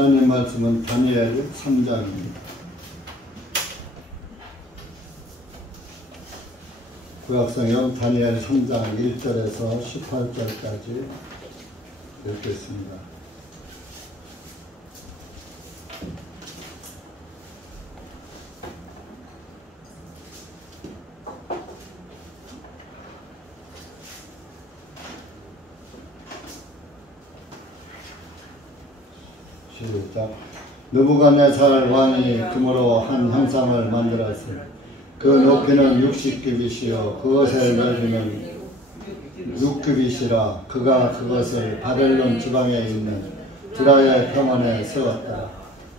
하나님 말씀은 다니엘 3장입니다. 구약성경 다니엘 3장 1절에서 18절까지 읽겠습니다. 시작. 느부갓네살 왕이 금으로 한 형상을 만들었으니 그 높이는 60규빗이요 그것의 넓이는 6규빗이라. 그가 그것을 바벨론 지방에 있는 두라의 평원에 세웠더라.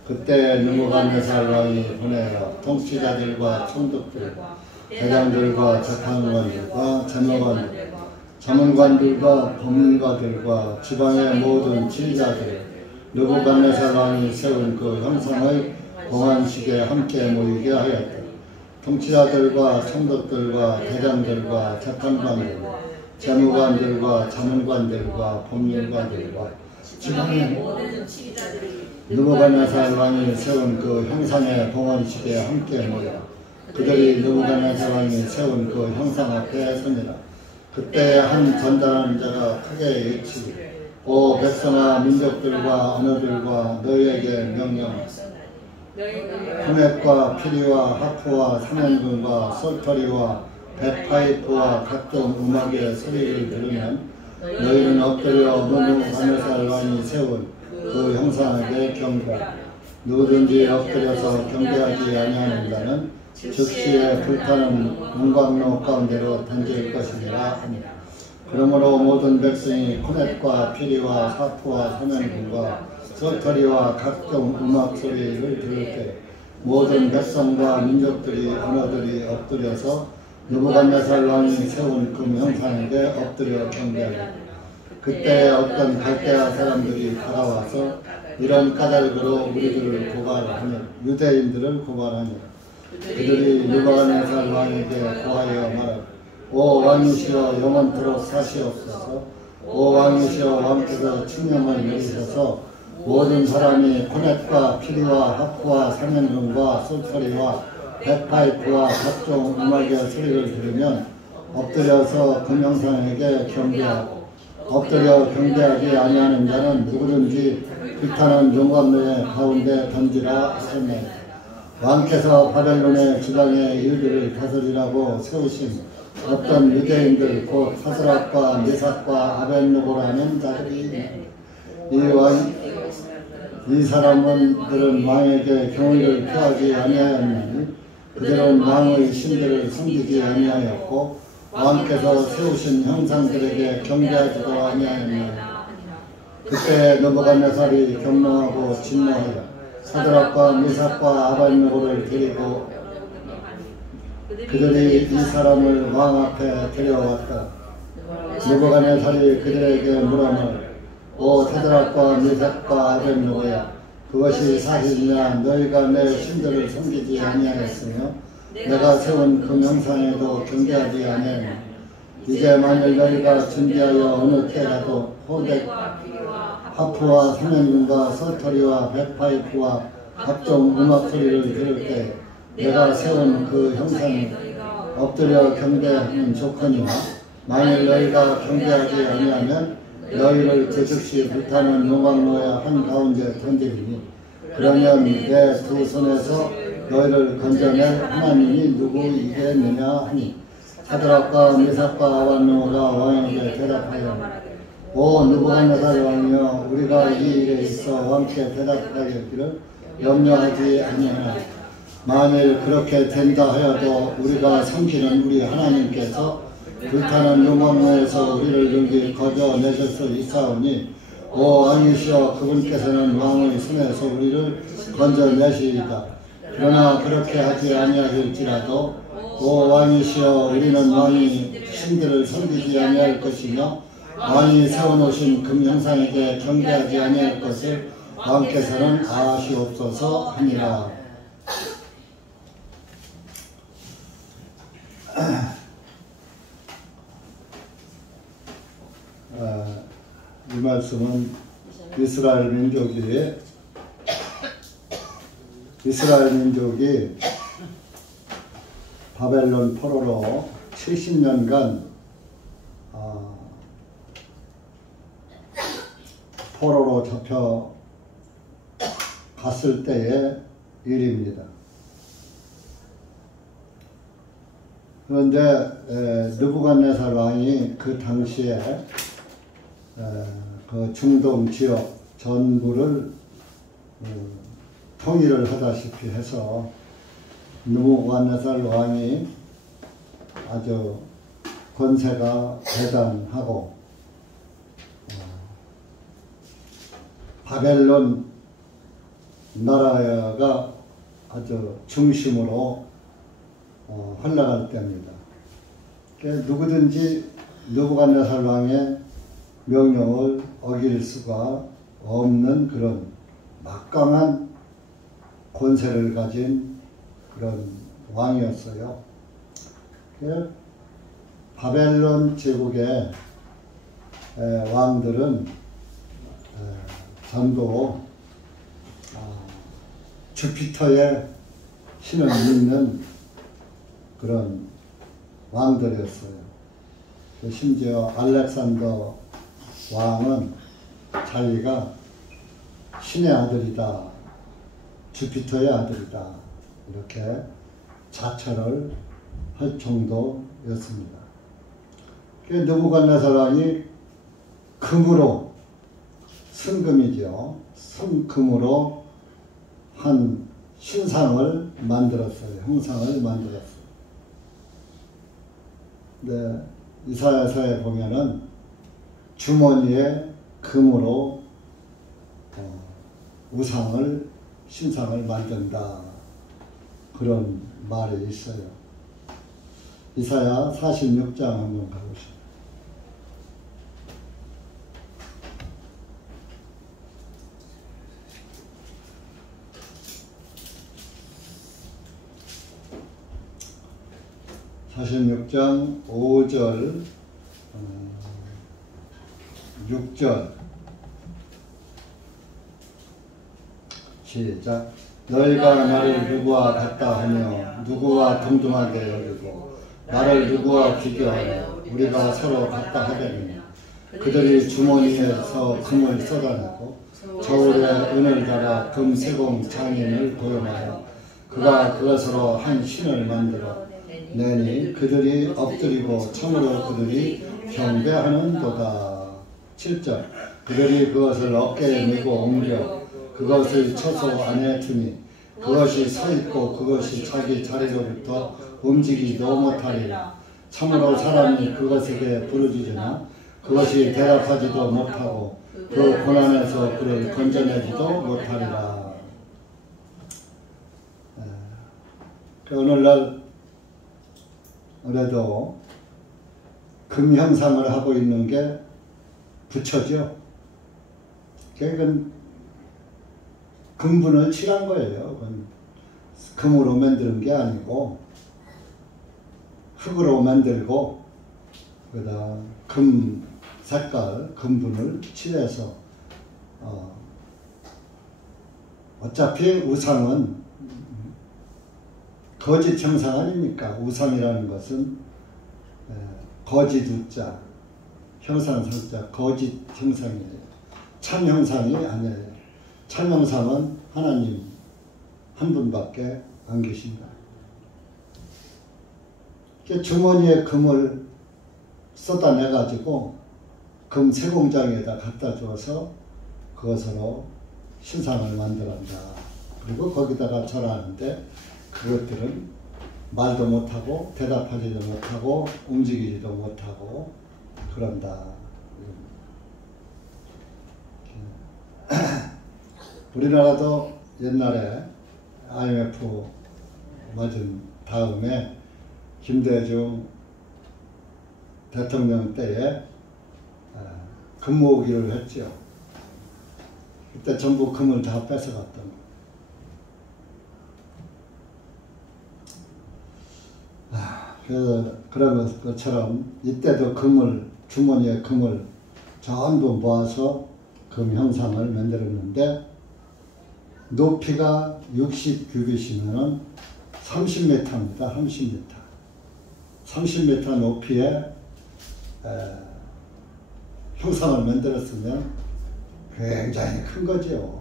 그때 느부갓네살 왕이 보내어 통치자들과 총독들과 대장들과 재판관들과 재무관들, 자문관들과 법률가들과 지방의 모든 지휘자들, 느부갓네살 왕이 세운 그 형상의 봉헌식에 함께 모이게 하였다. 통치자들과 총독들과 대장들과 재판관들과 재무관들과 자문관들과 법률가들과 지방의 모든 지휘자들이 느부갓네살 왕이 세운 그 형상의 봉헌식에 함께 모여 그들이 느부갓네살 왕이 세운 그 형상 앞에 서니라. 그때 한 전달하는 자가 크게 외치되 오 백성아, 민족들과 언어들과 너희에게 명령하사 코넷과 피리와 하프와 삼연금과 솔터리와 백파이프와 각종 음악의 소리를 들으면 너희는 엎드려 느부갓네살 왕이 세운 그 형상에게 경배하라. 누구든지 엎드려서 경배하지 아니하는 자는 즉시에 불타는 문광로 가운데로 던질 것이니라 하니라. 그러므로 모든 백성이 코넷과 피리와 하프와 삼연금과 솔터리와 각종 음악 소리를 들을 때 모든 백성과 민족들이 언어들이 엎드려서 느부갓네살 왕이 세운 금 형상에게 엎드려 경배하리라. 그때 어떤 갈대아 사람들이 다가와서 이런 까닭으로 우리들을 고발하니 유대인들을 고발하니 그들이 느부갓네살 왕에게 고하여 말하되 오 왕이시여 영원토록 사시옵소서. 오 왕이시여 왕께서 칙령을 내리셔서 모든 사람이 코넷과 피리와 하프와 삼연금과 솔터리와 백파이프와 각종 음악의 소리를 들으면 엎드려서 금형상에게 경배하고 엎드려 경배하지 아니하는 자는 누구든지 불타는 용광로의 가운데 던지라 하셨나이다. 왕께서 바벨론의 지방의 일들을 다스리라고 세우신 어떤 유대인들 곧 사드락과 메삭과 아벳느고라는 자들이 이 사람들은 왕에게 경의를 표하지 아니하였나니 그들은 왕의 신들을 섬기지 아니하였고 왕께서 세우신 형상들에게 경배하지도 아니하였나니 그때 느부갓네살이 경노하고 진노하여 사드락과 메삭과 아벳느고를 데리고 그들이 이 사람을 왕 앞에 데려왔다. 느부갓네살이 그들에게 물어물 오 사드락과 메삭과 아벳느고야, 그것이 사실이냐? 너희가 내 신들을 섬기지 아니하였으며 내가 세운 그 형상에도 경배하지 아니하였느냐? 이제 만일 너희가 준비하여 어느 때라도 호덱 하프와 삼연금과 솔터리와 백파이프와 각종 음악 소리를 들을 때 내가 세운 그 형상에 엎드려 경배하는 조건이나 만일 너희가 경배하지 아니하면 너희를 즉시 불타는 용광로의 한가운데 던지리니 그러면 내 두 손에서 너희를 건져낼 하나님이 누구이겠느냐 하니 사드락과 메삭과 아벳느고가 왕에게 대답하여 오 느부갓네살 왕이여, 우리가 이 일에 있어 왕께 대답하였기를 염려하지 아니하나 만일 그렇게 된다 하여도 우리가 섬기는 우리 하나님께서 불타는 용광로에서 우리를 여기 거저내실 수 있사오니 오 왕이시여, 그분께서는 왕의 손에서 우리를 건져내시리이다. 그러나 그렇게 하지 아니하실지라도 오 왕이시여, 우리는 왕이 신들을 섬기지 아니할 것이며 왕이 세워놓으신 금 형상에게 경배하지 아니할 것을 왕께서는 아시옵소서 하니라. 이 말씀은 이스라엘 민족이 이스라엘 민족이 바벨론 포로로 70년간 포로로 잡혀 갔을 때의 일입니다. 그런데 느부갓네살 왕이 그 당시에 그 중동 지역 전부를 통일을 하다시피 해서 느부갓네살 왕이 아주 권세가 대단하고 바벨론 나라가 아주 중심으로 흘러갈 때입니다. 누구든지 느부갓네살 왕의 명령을 어길 수가 없는 그런 막강한 권세를 가진 그런 왕이었어요. 바벨론 제국의 왕들은 전부 주피터의 신을 믿는 그런 왕들이었어요. 심지어 알렉산더 왕은 자기가 신의 아들이다, 주피터의 아들이다, 이렇게 자처를 할 정도였습니다. 느부갓네살 왕이 금으로, 순금이죠. 순금으로 한 신상을 만들었어요. 형상을 만들었어요. 네, 이사야서에 보면은 주머니에 금으로 우상을, 신상을 만든다, 그런 말이 있어요. 이사야 46장 한번 가보시죠. (46장) 5절 6절 시작. 너희가 나를 누구와 같다 하며 누구와 동등하게 여기고 나를 누구와 비교하며 우리가 서로 같다 하려느냐. 그들이 주머니에서 금을 쏟아내고 저울에 은을 달아 금세공 장인을 고용하여 그가 그것으로 한 신을 만들어 내니 그들이 엎드리고 참으로 그들이 경배하는도다. 7절. 그들이 그것을 어깨에 메고 옮겨 그것을 처소 안에 두니 그것이 서 있고 그것이 자기 자리로부터 움직이지도 못하리라. 참으로 사람이 그것에게 부르짖으나 그것이 대답하지도 못하고 그 고난에서 그를 건져내지도 못하리라. 오늘날 그래도 금 형상을 하고 있는 게 부처죠. 그건 금분을 칠한 거예요. 그건 금으로 만드는 게 아니고 흙으로 만들고 거기다 금 색깔, 금분을 칠해서 어차피 우상은 거짓 형상 아닙니까? 우상이라는 것은 거짓 우자, 형상 설자, 거짓 형상이에요. 참 형상이 아니에요. 참 형상은 하나님 한 분밖에 안 계신다. 주머니에 금을 쏟아내가지고 금 세공장에다 갖다 줘서 그것으로 신상을 만들었다. 그리고 거기다가 절하는데 그것들은 말도 못하고 대답하지도 못하고 움직이지도 못하고 그런다. 우리나라도 옛날에 IMF 맞은 다음에 김대중 대통령 때에 금 모으기를 했죠. 그때 전부 금을 다 뺏어갔던 거예요. 그래서 그런 것처럼 이때도 금을, 주머니에 금을 전부 모아서 금 형상을 만들었는데 높이가 60규빗이면 30m입니다. 30m. 30m 높이에 형상을 만들었으면 굉장히 큰 거죠.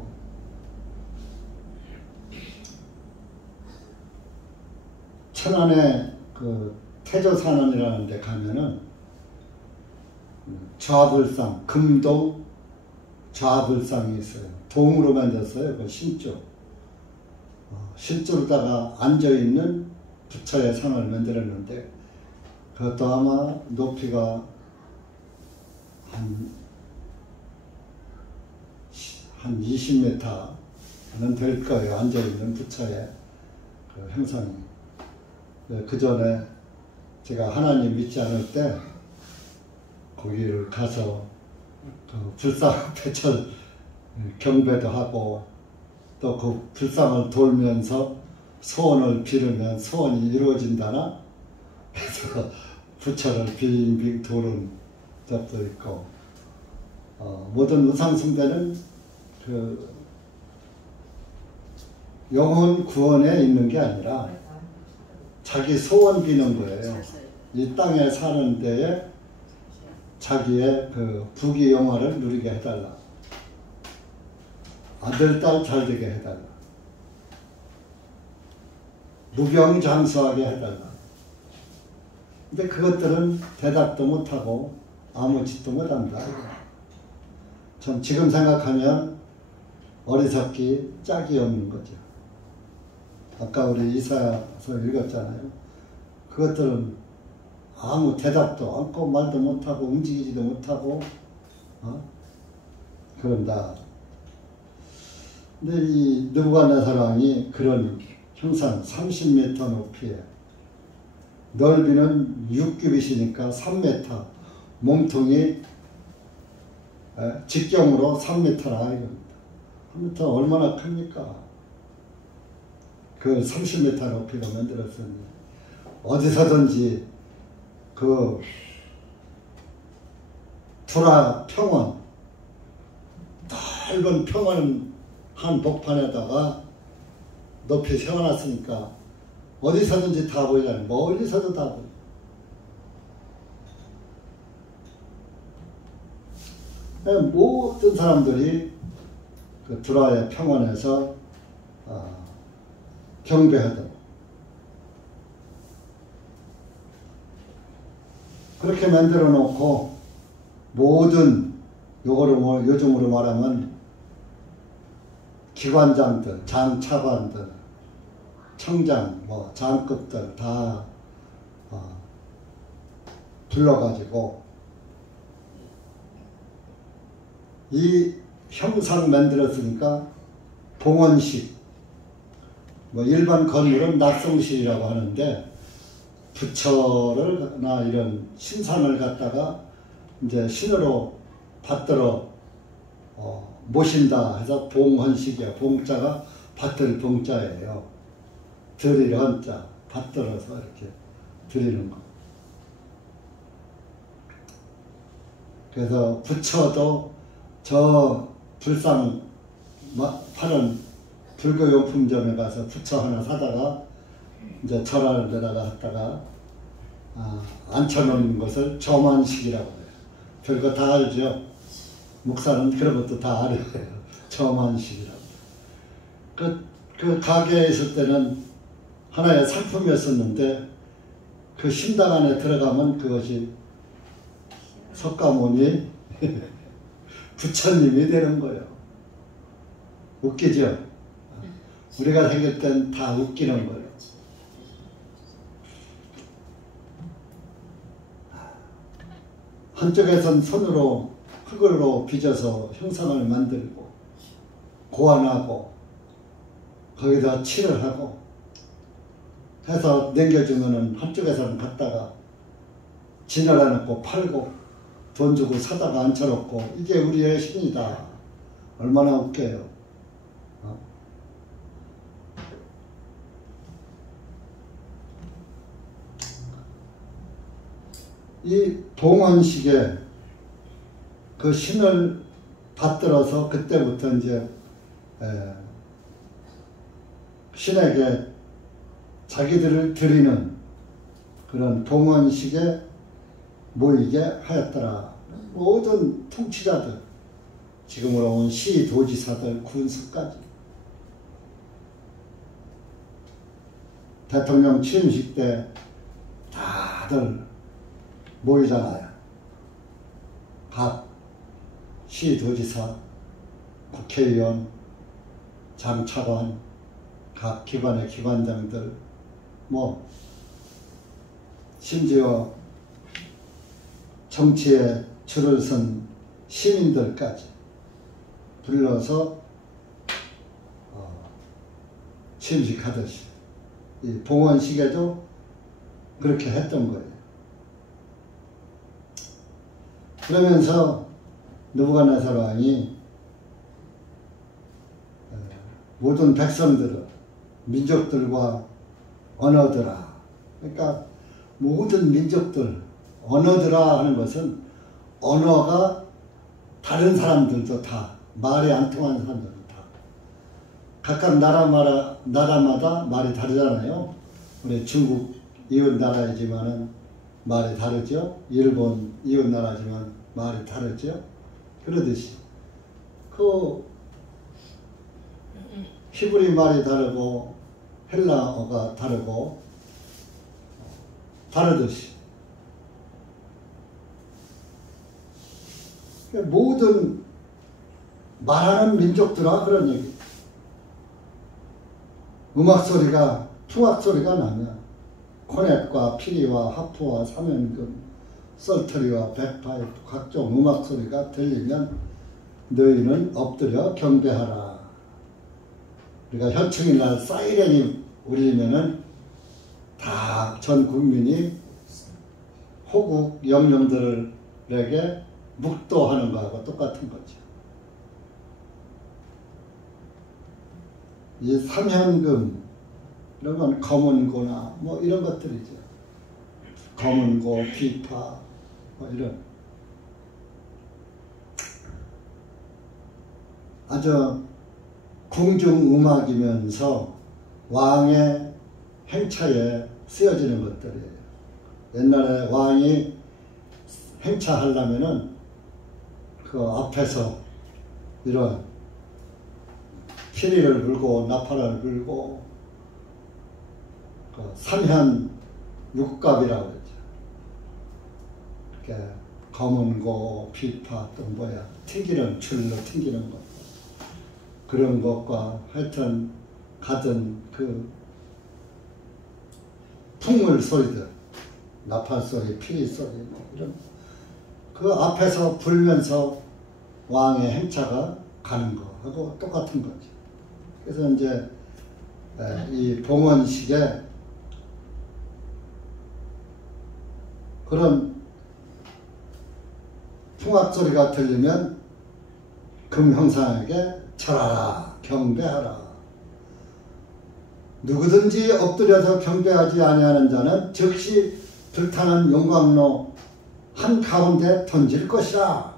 천안에 그 태조산원이라는 데 가면은 좌불상, 금동 좌불상이 있어요. 동으로 만들었어요. 그 신조. 실조로다가 앉아있는 부처의 상을 만들었는데 그것도 아마 높이가 한 20m는 될 거예요. 앉아있는 부처의 그 형상이. 그 전에 제가 하나님 믿지 않을 때 거기를 가서 그 불상 대철 경배도 하고 또 그 불상을 돌면서 소원을 빌으면 소원이 이루어진다나 그래서 부처를 빙빙 도는 적도 있고 모든 우상숭배는 그 영혼 구원에 있는 게 아니라 자기 소원 비는 거예요. 이 땅에 사는 데에 자기의 그 부귀 영화를 누리게 해달라. 아들, 딸 잘 되게 해달라. 무병장수하게 해달라. 근데 그것들은 대답도 못하고 아무 짓도 못한다. 참 지금 생각하면 어리석기 짝이 없는 거죠. 아까 우리 이사야서 읽었잖아요. 그것들은 아무 대답도 않고 말도 못하고 움직이지도 못하고 그런다. 근데 이 느부갓네살 왕이 그런 형상 30m 높이에 넓이는 6규빗이니까 3m 몸통이 직경으로 3m라 이겁니다. 3m 얼마나 큽니까? 그 30m 높이가 만들었으니 어디서든지 그 두라 평원 넓은 평원 한 복판에다가 높이 세워놨으니까 어디서든지 다 보이잖아요. 멀리서도 다 보여요. 모든 사람들이 그 두라의 평원에서 경배하도록 그렇게 만들어 놓고 모든 요거를 요즘으로 말하면 기관장들, 장차관들, 청장, 장급들 다 불러가지고 이 형상 만들었으니까 봉헌식, 일반 건물은 납성실이라고 하는데 부처를나 이런 신상을 갖다가 이제 신으로 받들어 모신다 해서 봉헌식이야. 봉자가 받들 봉자예요. 드릴 헌자, 받들어서 이렇게 드리는 거. 그래서 부처도 저 불상 파는 불교용품점에 가서 부처 하나 사다가 이제 절하는 데다가 갖다가 앉혀놓는 것을 점안식이라고 해요. 별거 다 알죠? 목사는 그런 것도 다 알아요. 점안식이라고. 그 가게에 있을 때는 하나의 상품이었었는데 그 신당 안에 들어가면 그것이 석가모니 부처님이 되는 거예요. 웃기죠? 우리가 생길 땐 다 웃기는 거예요. 한쪽에선 손으로 흙으로 빚어서 형상을 만들고 고안하고 거기다 칠을 하고 해서 남겨주면은 한쪽에서는 갖다가 진열해 놓고 팔고 돈 주고 사다가 앉혀놓고 이게 우리의 신이다. 얼마나 웃겨요. 이 봉헌식에 그 신을 받들어서 그때부터 이제 신에게 자기들을 드리는 그런 봉헌식에 모이게 하였더라. 모든 통치자들, 지금으로 온 시도지사들, 군수까지 대통령 취임식 때 다들 모이잖아요. 각 시도지사, 국회의원, 장차관, 각 기관의 기관장들, 심지어 정치에 줄을 선 시민들까지 불러서 취임식하듯이 이 봉헌식에도 그렇게 했던 거예요. 그러면서 느부갓네살 왕이 모든 백성들을, 민족들과 언어들아, 그러니까 모든 민족들, 언어들아 하는 것은 언어가 다른 사람들도 다, 말이 안 통하는 사람들도 다, 각각 나라마다 말이 다르잖아요. 우리 중국 이웃 나라이지만은 말이 다르죠. 일본 이웃 나라지만 말이 다르죠. 그러듯이 그 히브리 말이 다르고 헬라어가 다르고 다르듯이 모든 말하는 민족들아 그런 얘기. 음악 소리가, 풍악 소리가 나면 코넷과 피리와 하프와 삼연금, 썰터리와 백파이프 각종 음악 소리가 들리면 너희는 엎드려 경배하라. 우리가 현충일날 사이렌이 울리면은 다 전 국민이 호국 영령들에게 묵도하는 거하고 똑같은 거죠. 이 삼현금, 이런 건 검은고나 이런 것들이죠. 검은고, 비파, 이런. 아주 궁중음악이면서 왕의 행차에 쓰여지는 것들이에요. 옛날에 왕이 행차하려면은 그 앞에서 이런 피리를 불고 나팔을 불고 그 삼현 육갑이라고 그러죠. 이렇게 검은고, 비파, 또 튀기는 줄로 튕기는 것, 그런 것과 하여튼 같은 그 풍물 소리들, 나팔 소리, 피리 소리, 이런 그 앞에서 불면서 왕의 행차가 가는 거하고 똑같은 거죠. 그래서 이제 이 봉헌식에 그런 풍악 소리가 들리면 금형상에게 절하라, 경배하라. 누구든지 엎드려서 경배하지 아니하는 자는 즉시 불타는 용광로 한가운데 던질 것이라.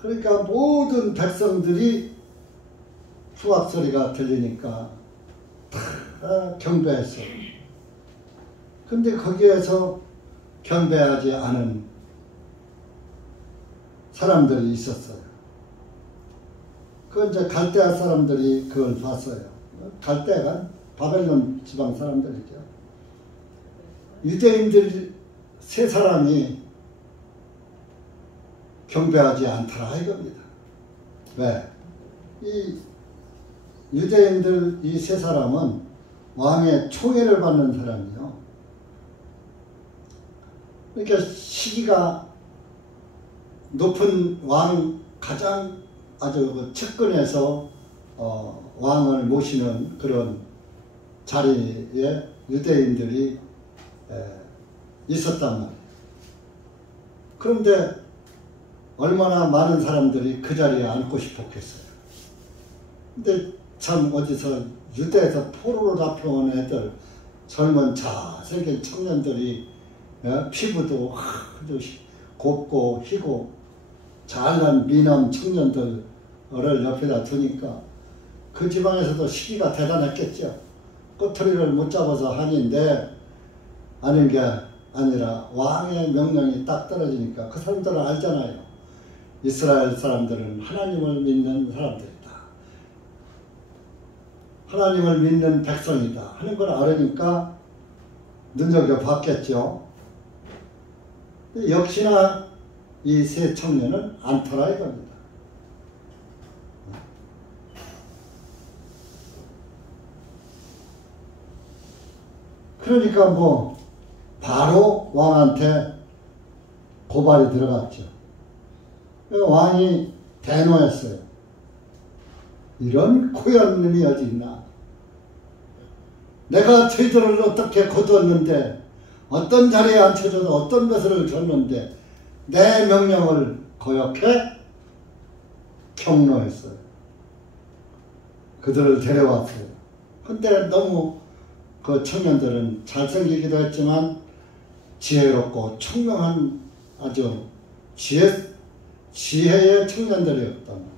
그러니까 모든 백성들이 풍악 소리가 들리니까 다 경배했어요. 근데 거기에서 경배하지 않은 사람들이 있었어요. 그건 이제 갈대아 사람들이 그걸 봤어요. 갈대아가 바벨론 지방 사람들이죠. 유대인들 세 사람이 경배하지 않더라 이겁니다. 왜? 이 유대인들 이 세 사람은 왕의 총애를 받는 사람이요. 그러니까 시기가 높은 왕 가장 아주 그 측근에서 왕을 모시는 그런 자리에 유대인들이 있었단 말이에요. 그런데 얼마나 많은 사람들이 그 자리에 앉고 싶었겠어요. 근데 참 어디서 유대에서 포로로 잡혀온 애들, 젊은 잘생긴 청년들이 피부도 아주 곱고 희고 잘난 미남 청년들을 옆에다 두니까 그 지방에서도 시기가 대단했겠죠. 꼬투리를 못 잡아서 한인데 아닌 게 아니라 왕의 명령이 딱 떨어지니까 그 사람들은 알잖아요. 이스라엘 사람들은 하나님을 믿는 사람들이다. 하나님을 믿는 백성이다 하는 걸 알으니까 눈여겨봤겠죠. 역시나 이 세 청년은 않더라 이겁니다. 그러니까 뭐 바로 왕한테 고발이 들어갔죠. 왕이 대노했어요. 이런 고얀 놈이 어디 있나. 내가 저희들을 어떻게 거두었는데 어떤 자리에 앉혀줘도 어떤 것을 줬는데 내 명령을 거역해 경로했어요. 그들을 데려왔어요. 근데 너무 그 청년들은 잘생기기도 했지만 지혜롭고 총명한 아주 지혜의 청년들이었단 말이에요.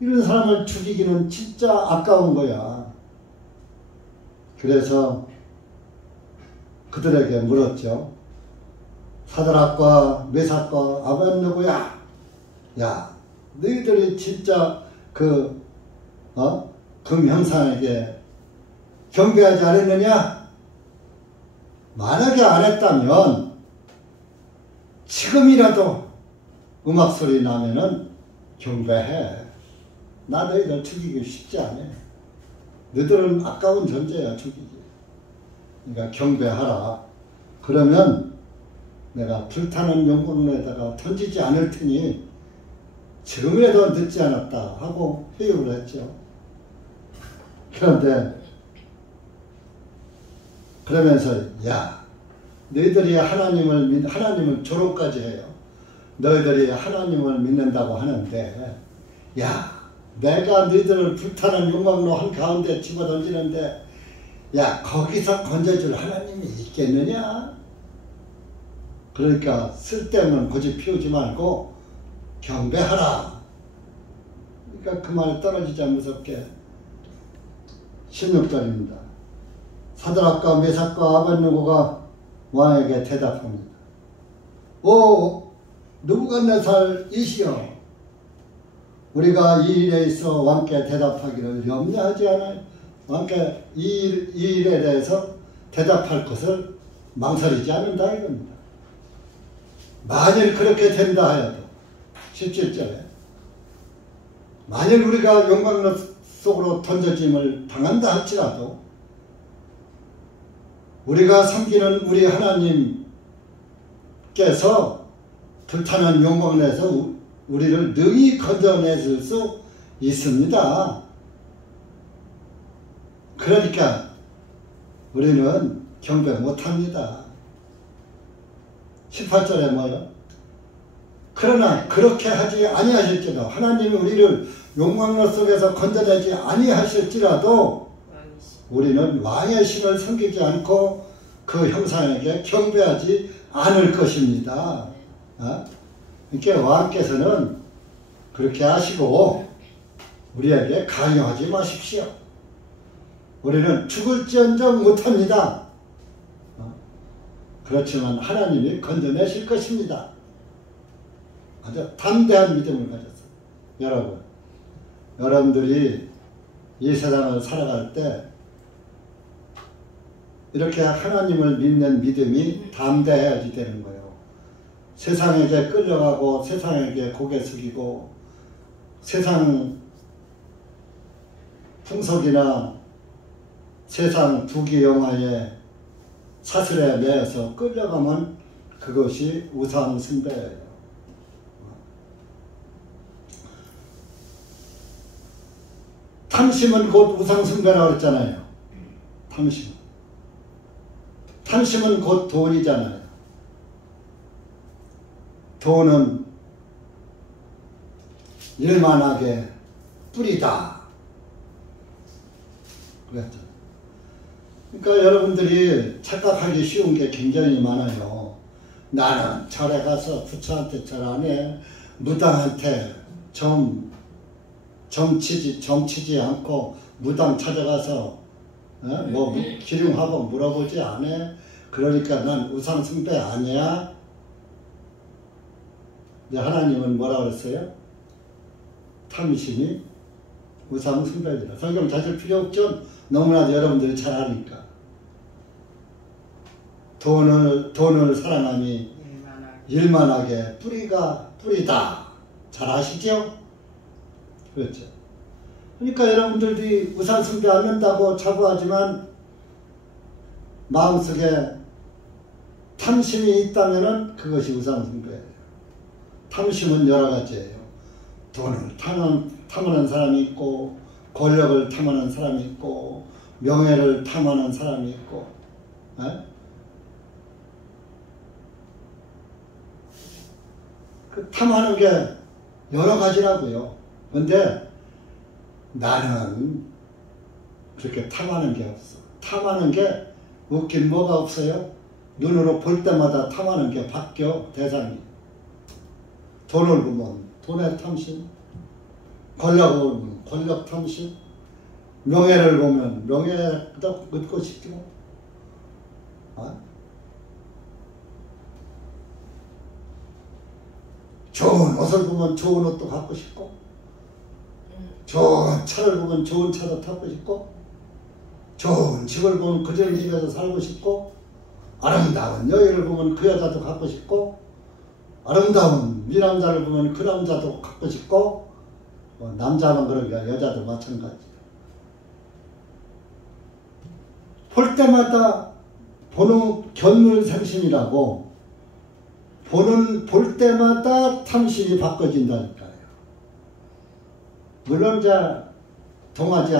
이런 사람을 죽이기는 진짜 아까운 거야. 그래서 그들에게 물었죠. 사드락과 메삭과 아벳느고야, 야, 너희들이 진짜 그 형상에게 경배하지 않았느냐? 만약에 안 했다면 지금이라도 음악 소리 나면은 경배해. 나 너희들 죽이기 쉽지 않아. 너희들은 아까운 존재야, 죽이기. 그러니까 경배하라. 그러면 내가 불타는 용광로에다가 던지지 않을 테니 지금이라도 늦지 않았다 하고 회유를 했죠. 그런데 그러면서 야, 너희들이 하나님을 조롱까지 해요. 너희들이 하나님을 믿는다고 하는데 야, 내가 너희들을 불타는 용광로 한가운데 집어던지는데 야, 거기서 건져줄 하나님이 있겠느냐? 그러니까 쓸데없는 고집 피우지 말고 경배하라. 그러니까 그 말 떨어지자 무섭게 16절입니다. 사드락과 메삭과 아벳느고가 왕에게 대답합니다. 오 느부갓네살 이시여, 우리가 이 일에 있어 왕께 대답하기를 염려하지 않아요. 왕께 이 일에 대해서 대답할 것을 망설이지 않는다 이겁니다. 만일 그렇게 된다 하여도 17절에 만일 우리가 용광로 속으로 던져짐을 당한다 할지라도 우리가 섬기는 우리 하나님께서 불타는 용광로에서 우리를 능히 건져내실 수 있습니다. 그러니까 우리는 경배 못합니다. 18절에 뭐요? 그러나 그렇게 하지 아니하실지라도 하나님이 우리를 용광로 속에서 건져내지 아니하실지라도 우리는 왕의 신을 섬기지 않고 그 형상에게 경배하지 않을 것입니다. 그러니까 왕께서는 그렇게 하시고 우리에게 강요하지 마십시오. 우리는 죽을지언정 못합니다. 그렇지만 하나님이 건져내실 것입니다. 아주 담대한 믿음을 가졌어요. 여러분들이 이 세상을 살아갈 때 이렇게 하나님을 믿는 믿음이 담대해야지 되는 거예요. 세상에게 끌려가고 세상에게 고개 숙이고 세상 풍속이나 세상 부귀영화에 사슬에 매여서 끌려가면 그것이 우상숭배예요. 탐심은 곧 우상숭배라고 그랬잖아요. 탐심은 곧 돈이잖아요. 돈은 일만하게 뿌리다 그랬죠. 그러니까 여러분들이 착각하기 쉬운 게 굉장히 많아요. 나는 절에 가서 부처한테 절 안 해, 무당한테 좀 점치지 않고 무당 찾아가서 뭐 기륭하고 물어보지 않아. 그러니까 난 우상숭배 아니야. 근데 하나님은 뭐라 그랬어요? 탐심이 우상숭배이라. 성경 찾을 필요 없죠. 너무나도 여러분들이 잘 아니까. 돈을 사랑함이 일만하게 뿌리다. 잘 아시죠? 그렇죠. 그러니까 여러분들이 우상숭배 안 한다고 자부하지만 마음속에 탐심이 있다면은 그것이 우상숭배예요. 탐심은 여러 가지예요. 돈을 탐하는 사람이 있고, 권력을 탐하는 사람이 있고, 명예를 탐하는 사람이 있고, 그 탐하는 게 여러 가지라고요. 근데 나는 그렇게 탐하는 게 없어. 탐하는 게 웃긴 뭐가 없어요? 눈으로 볼 때마다 탐하는 게 바뀌어, 대상이. 돈을 보면 돈의 탐심, 권력을 보면 권력 탐심, 명예를 보면 명예도 얻고 싶고, 좋은 옷을 보면 좋은 옷도 갖고 싶고, 좋은 차를 보면 좋은 차도 타고 싶고, 좋은 집을 보면 그 집에서 살고 싶고, 아름다운 여인을 보면 그 여자도 갖고 싶고, 아름다운 미남자를 보면 그 남자도 갖고 싶고, 남자는 그러니까 여자도 마찬가지. 볼 때마다 보는 견물생심이라고, 볼 때마다 탐심이 바꿔진다니까요. 물론 동하지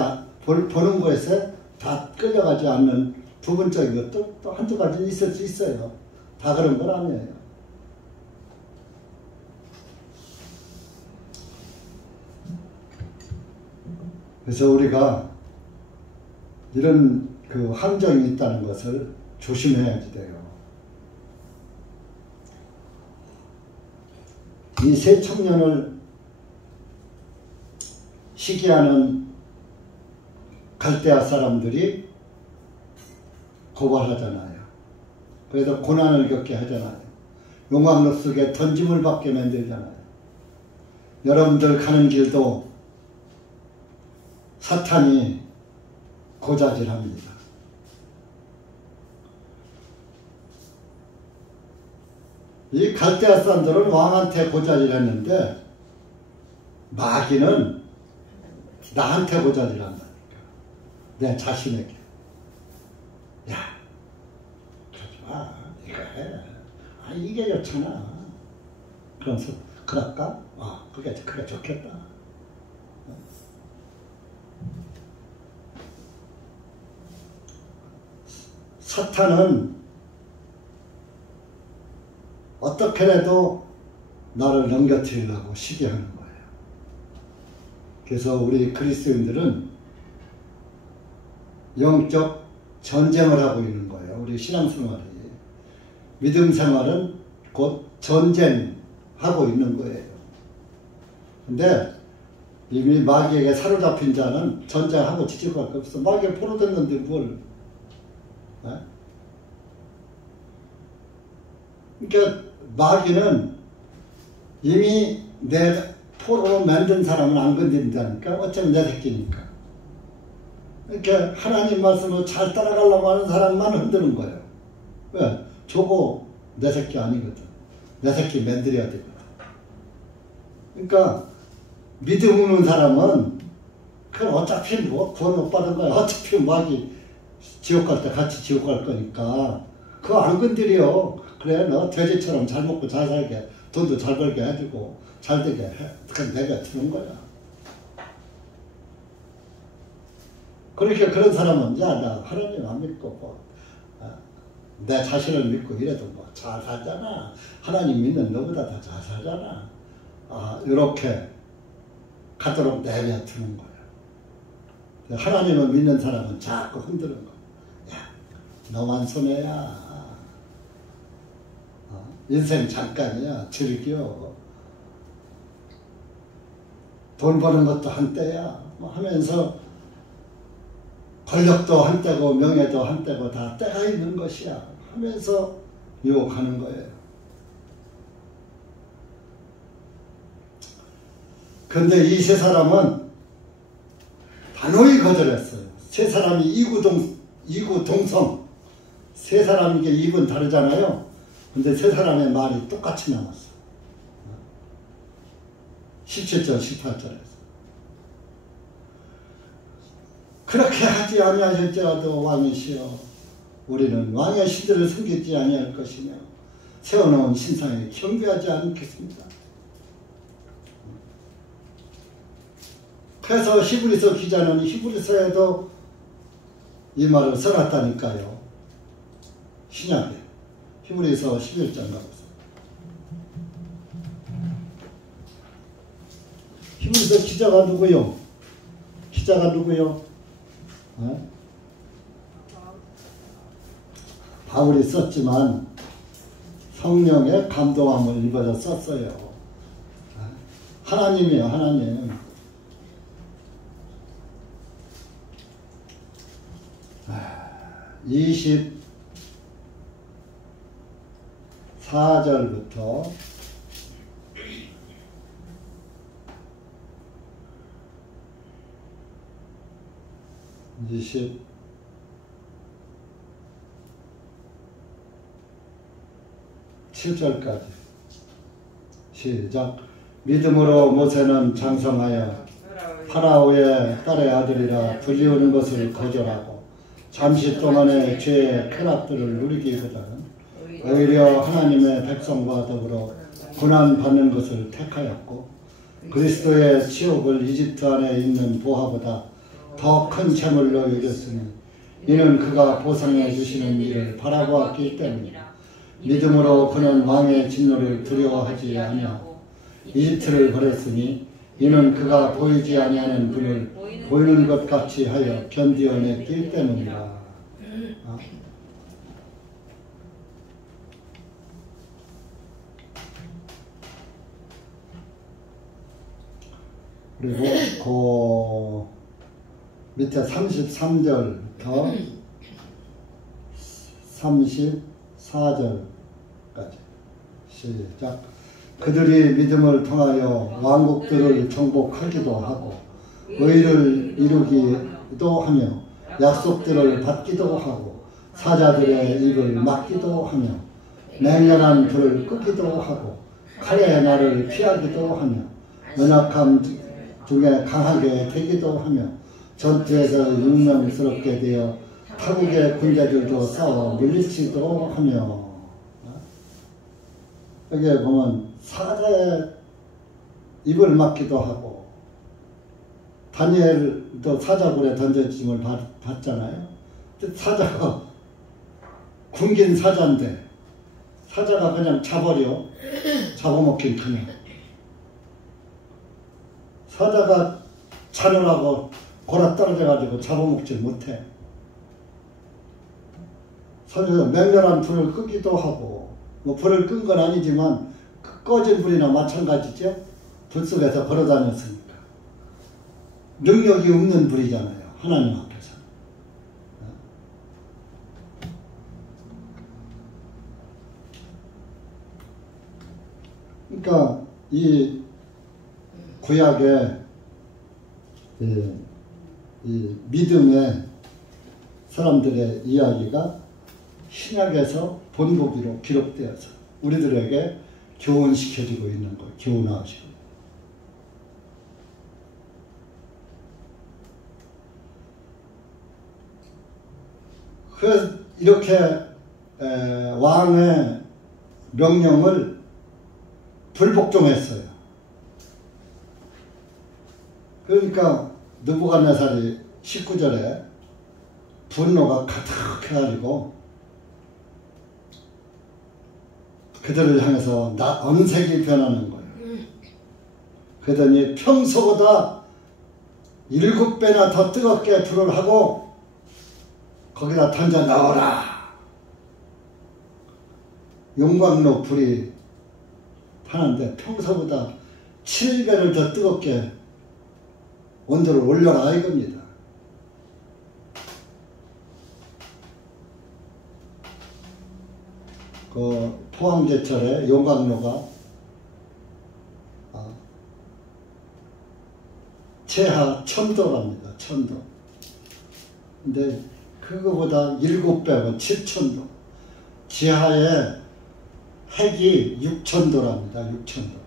보는 것에 다 끌려가지 않는 부분적인 것도 또 한두 가지는 있을 수 있어요. 다 그런 건 아니에요. 그래서 우리가 이런 그 함정이 있다는 것을 조심해야지 돼요. 이 세 청년을 시기하는 갈대아 사람들이 고발하잖아요. 그래서 고난을 겪게 하잖아요. 용광로 속에 던짐을 받게 만들잖아요. 여러분들 가는 길도 사탄이 고자질합니다. 이 갈대아 사람들은 왕한테 고자질했는데 마귀는 나한테 고자질한다니까. 내 자신에게. 야, 그러지 마. 이거 해. 이게 좋잖아. 그러면서 그럴까? 그게 좋겠다. 사탄은 어떻게라도 나를 넘겨뜨리려고 시기하는 거예요. 그래서 우리 그리스도인들은 영적 전쟁을 하고 있는 거예요. 우리 신앙생활이. 믿음 생활은 곧 전쟁하고 있는 거예요. 근데 이미 마귀에게 사로잡힌 자는 전쟁하고 지지할 거 없어. 마귀에 포로됐는데 뭘. 그러니까 마귀는 이미 내 포로로 만든 사람은 안 건든다니까. 어쩌면 내 새끼니까. 그러니까 하나님 말씀을 잘 따라가려고 하는 사람만 흔드는 거예요. 왜? 저거 내 새끼 아니거든. 내 새끼 만들어야 되거든. 그러니까 믿음 없는 사람은 그건 어차피 뭐 구원 못 받은 거야. 어차피 마귀 지옥 갈 때 같이 지옥 갈 거니까 그거 안 건드려. 그래, 너 돼지처럼 잘 먹고 잘 살게, 돈도 잘 벌게 해주고 잘 되게 해. 그건 내가 주는 거야. 그렇게 그런 사람은 나 하나님 안 믿고 내 자신을 믿고 이래도 잘 살잖아. 하나님 믿는 너보다 더 잘 살잖아. 이렇게 가도록 내버려두는 거야. 하나님을 믿는 사람은 자꾸 흔드는 거야. 야, 너만 손해야. 인생 잠깐이야. 즐겨. 돈 버는 것도 한때야 뭐 하면서 권력도 한때고 명예도 한때고 다 때가 있는 것이야 하면서 유혹하는 거예요. 그런데 이 세 사람은 단호히 거절했어요. 세 사람이 이구동성. 세 사람 이게 입은 다르잖아요. 근데 세 사람의 말이 똑같이 나왔어. 17절, 18절에서. 그렇게 하지 아니하실지라도 왕이시여 우리는 왕의 신들을 섬기지 아니할 것이며 세워놓은 신상에 경배하지 않겠습니다. 그래서 히브리서 기자는 히브리서에도 이 말을 써놨다니까요. 신약에 히브리서 11장 가보세요. 히브리서 기자가 누구요? 기자가 누구요? 네? 바울이 썼지만 성령의 감동함을 입어서 썼어요. 하나님이에요, 하나님. 24절부터 27절까지 시작. 믿음으로 모세는 장성하여 파라오의 딸의 아들이라 불리우는 것을 거절하고 잠시 동안의 죄의 쾌락들을 누리기보다는 오히려 하나님의 백성과 더불어 고난받는 것을 택하였고 그리스도의 치욕을 이집트 안에 있는 보화보다 더 큰 재물로 여겼으니 이는 그가 보상해 주시는 일을 바라보았기 때문이라. 믿음으로 그는 왕의 진노를 두려워하지 아니하고 이집트를 버렸으니 이는 그가 보이지 아니하는 분을 보이는 것 같이 하여 견디어냈기 때문이라. 그리고 그 밑에 33절부터 34절까지 시작. 그들이 믿음을 통하여 왕국들을 정복하기도 하고 의를 이루기도 하며 약속들을 받기도 하고 사자들의 입을 막기도 하며 맹렬한 불을 끄기도 하고 칼의 날을 피하기도 하며 연약함 중에 강하게 되기도 하며 전투에서 유명스럽게 되어 타국의 군대들도 싸워 물리치기도 하며. 여기에 보면 사자의 입을 막기도 하고 다니엘도 사자굴에 던져짐을 봤잖아요. 사자가 굶긴 사자인데 사자가 그냥 잡아먹긴 그냥. 사자가 자느라고 골아 떨어져가지고 잡아먹질 못해. 사자가 맹렬한 불을 끄기도 하고 뭐 불을 끈 건 아니지만 꺼진 불이나 마찬가지죠. 불 속에서 걸어다녔으니까. 능력이 없는 불이잖아요. 하나님 앞에서. 그러니까 이 구약의 이 믿음의 사람들의 이야기가 신약에서 본보기로 기록되어서 우리들에게 교훈시켜주고 있는 거예요. 교훈하시고. 그래서 이렇게 왕의 명령을 불복종했어요. 그러니까 느부갓네살이 19절에 분노가 가득해가지고 그들을 향해서 언색이 변하는 거예요. 그러더니 평소보다 7배나 더 뜨겁게 불을 하고 거기다 던져 넣어라. 용광로 불이 타는데 평소보다 7배를 더 뜨겁게 온도를 올려라 이겁니다. 그 포항제철에 용광로가 최하 1000도랍니다. 1000도. 근데 그거보다 7배면 7000도. 지하에 핵이 6000도랍니다. 6000도.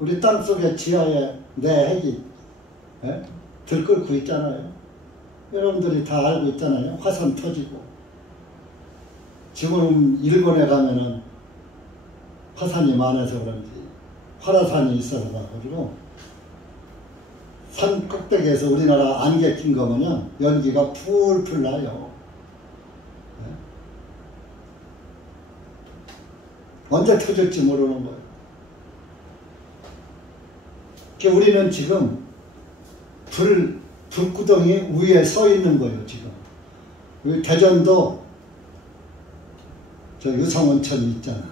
우리 땅속에 지하에 내 핵이 들끓고 있잖아요. 여러분들이 다 알고 있잖아요. 화산 터지고. 지금 일본에 가면은 화산이 많아서 그런지 활화산이 있어서 가지고 산 꼭대기에서 우리나라 안개 낀 거면요 연기가 풀풀 나요. 네? 언제 터질지 모르는 거예요. 그러니까 우리는 지금 불구덩이 위에 서 있는 거예요. 지금 여기 대전도 저 유성온천이 있잖아.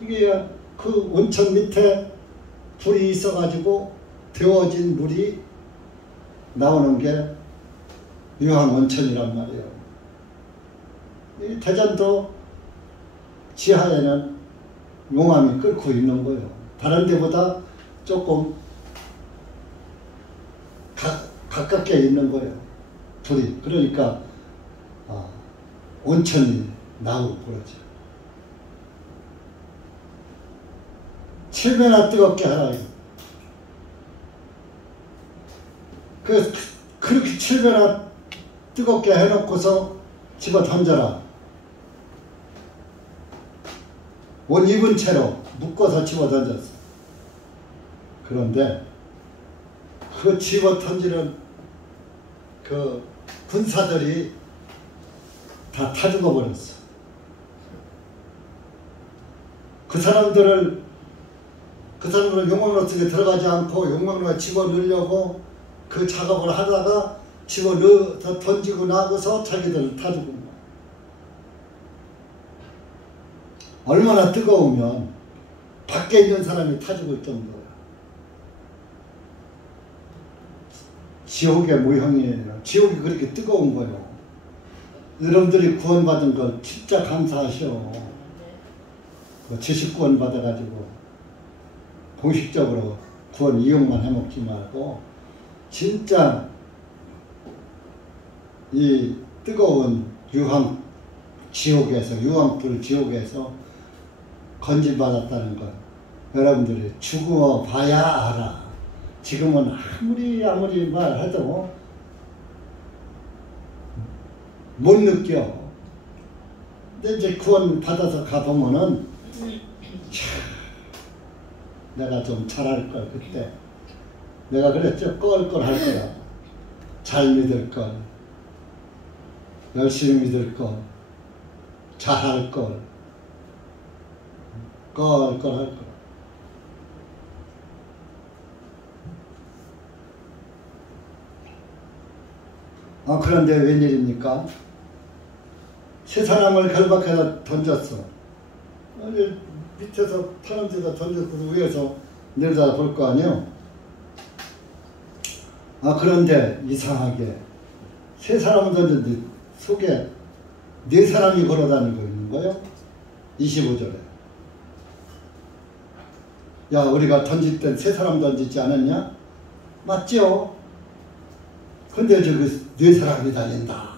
이게 그 온천 밑에 불이 있어가지고 데워진 물이 나오는 게 유황온천이란 말이에요. 이 대전도 지하에는 용암이 끓고 있는 거예요. 다른 데보다 조금 가깝게 있는 거예요. 불이. 그러니까 온천이 나오고 그러죠. 7배나 뜨겁게 하라. 그렇게 7배나 뜨겁게 해놓고서 집어 던져라. 옷 입은 채로 묶어서 집어 던졌어. 그런데 그 집어 던지는 그 군사들이 다 죽어버렸어. 그 사람들은 용광로 속에 들어가지 않고 용광로에 집어넣으려고 그 작업을 하다가 집어넣어서 던지고 나고서 자기들 다 죽은 거야. 얼마나 뜨거우면 밖에 있는 사람이 타 죽을 정도야. 지옥의 모형이에요. 지옥이 그렇게 뜨거운 거예요. 여러분들이 구원받은 걸 진짜 감사하셔. 지식 구원 받아가지고 공식적으로 구원 이용만 해먹지 말고 진짜 이 뜨거운 유황 지옥에서 유황불 지옥에서 건진받았다는 것 여러분들이 죽어 봐야 알아. 지금은 아무리 말해도 못 느껴. 근데 이제 구원 받아서 가보면은 내가 좀 잘할 걸 그때 내가 그랬죠. 껄껄 할 거야. 잘 믿을 걸, 열심히 믿을 걸, 잘할 걸, 껄껄 할 걸. 그런데 웬일입니까? 세 사람을 결박해서 던졌어. 밑에서 타는 데다 던졌고 위에서 내려다 볼 거 아니에요? 그런데 이상하게 세 사람을 던졌는데 속에 네 사람이 걸어다니고 있는 거예요. 25절에. 야, 우리가 던질 때 세 사람 던지지 않았냐? 맞죠? 근데 저기 네 사람이 다닌다.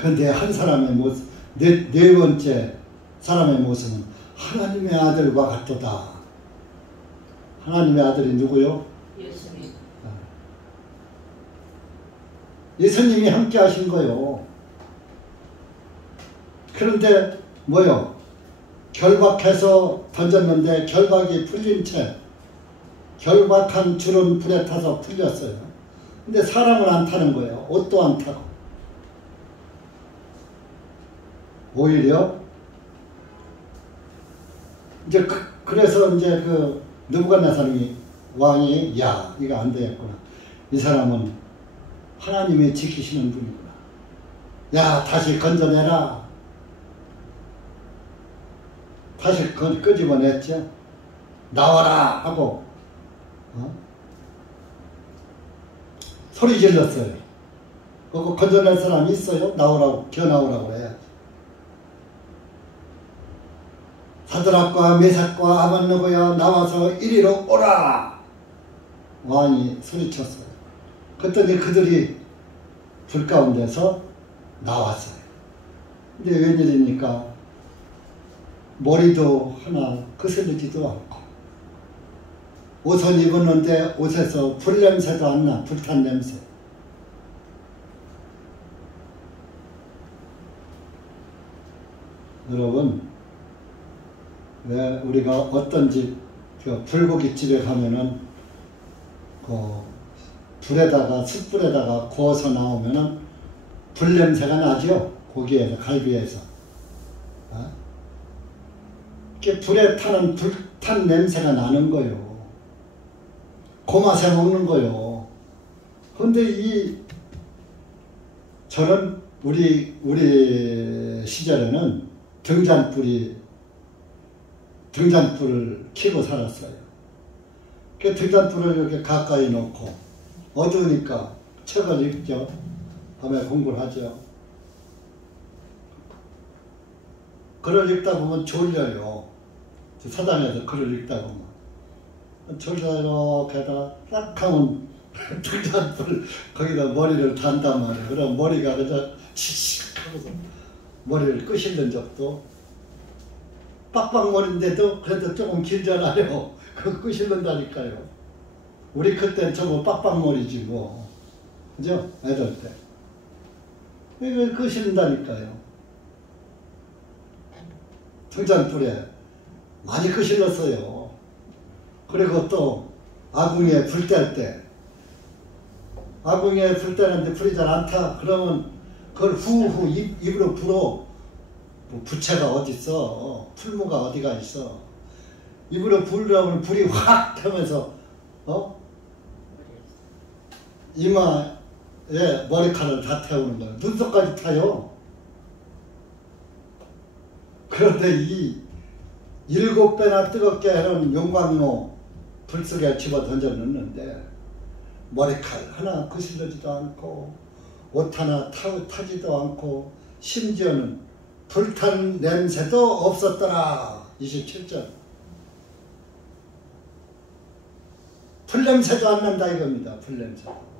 근데 한 사람의 모습, 네 번째 사람의 모습은 하나님의 아들과 같도다. 하나님의 아들이 누구요? 예수님. 예수님이 함께 하신 거요. 그런데 뭐요? 결박해서 던졌는데 결박이 풀린 채 결박한 줄은 불에 타서 풀렸어요. 근데 사람은 안 타는 거예요. 옷도 안 타고. 오히려 이제 그래서 이제 그 느부갓네살 왕이 야 이거 안 되겠구나. 이 사람은 하나님이 지키시는 분이구나. 야 다시 건져내라. 다시 끄집어냈죠. 나와라 하고 소리 질렀어요. 그거 건져낼 사람이 있어요? 나오라고, 겨나오라고 해야지. 사드락과 메삭과 아벤느고야 나와서 이리로 오라! 왕이 소리쳤어요. 그랬더니 그들이 불 가운데서 나왔어요. 근데 웬일입니까? 머리도 하나 거슬리지도 않고 옷은 입었는데 옷에서 불 냄새도 안 나. 불탄 냄새. 여러분, 왜 우리가 어떤 집, 불고기집에 가면은 그 불에다가 숯불에다가 구워서 나오면은 불 냄새가 나죠. 고기에서, 갈비에서. 이렇게 불에 타는 불탄 냄새가 나는 거요. 그 맛에 먹는 거요. 근데 저는 우리 시절에는 등잔불을 켜고 살았어요. 그 등잔불을 이렇게 가까이 놓고 어두우니까 책을 읽죠. 밤에 공부를 하죠. 글을 읽다 보면 졸려요. 사당에서 글을 읽다 보면. 졸려 이렇게 하다가 딱 하면 등잔불 거기다 머리를 단단 말이에요. 그럼 머리가 그냥 칙칙 하고서 머리를 끄실는 적도 빡빡머리인데도 그래도 조금 길잖아요. 그거 끄실는다니까요. 우리 그땐 저거 빡빡머리지 뭐. 그죠? 애들 때. 이걸 끄실는다니까요. 등잔불에 많이 끄실렀어요. 그리고 또 아궁이에 불 뗄 때 아궁이에 불 떼는데 불이 잘 안 타. 그러면 그걸 후후 입으로 불어. 뭐 부채가 어디 있어. 풀무가 어디가 있어. 입으로 불으면 불이 확 타면서 이마에 머리카락을 다 태우는 거예요. 눈썹까지 타요. 그런데 이 7배나 뜨겁게 해놓은 용광로 불 속에 집어 던져 넣는데 머리칼 하나 거슬리지도 않고 옷 하나 타지도 않고 심지어는 불탄 냄새도 없었더라. 27절. 불냄새도 안 난다 이겁니다. 불냄새도.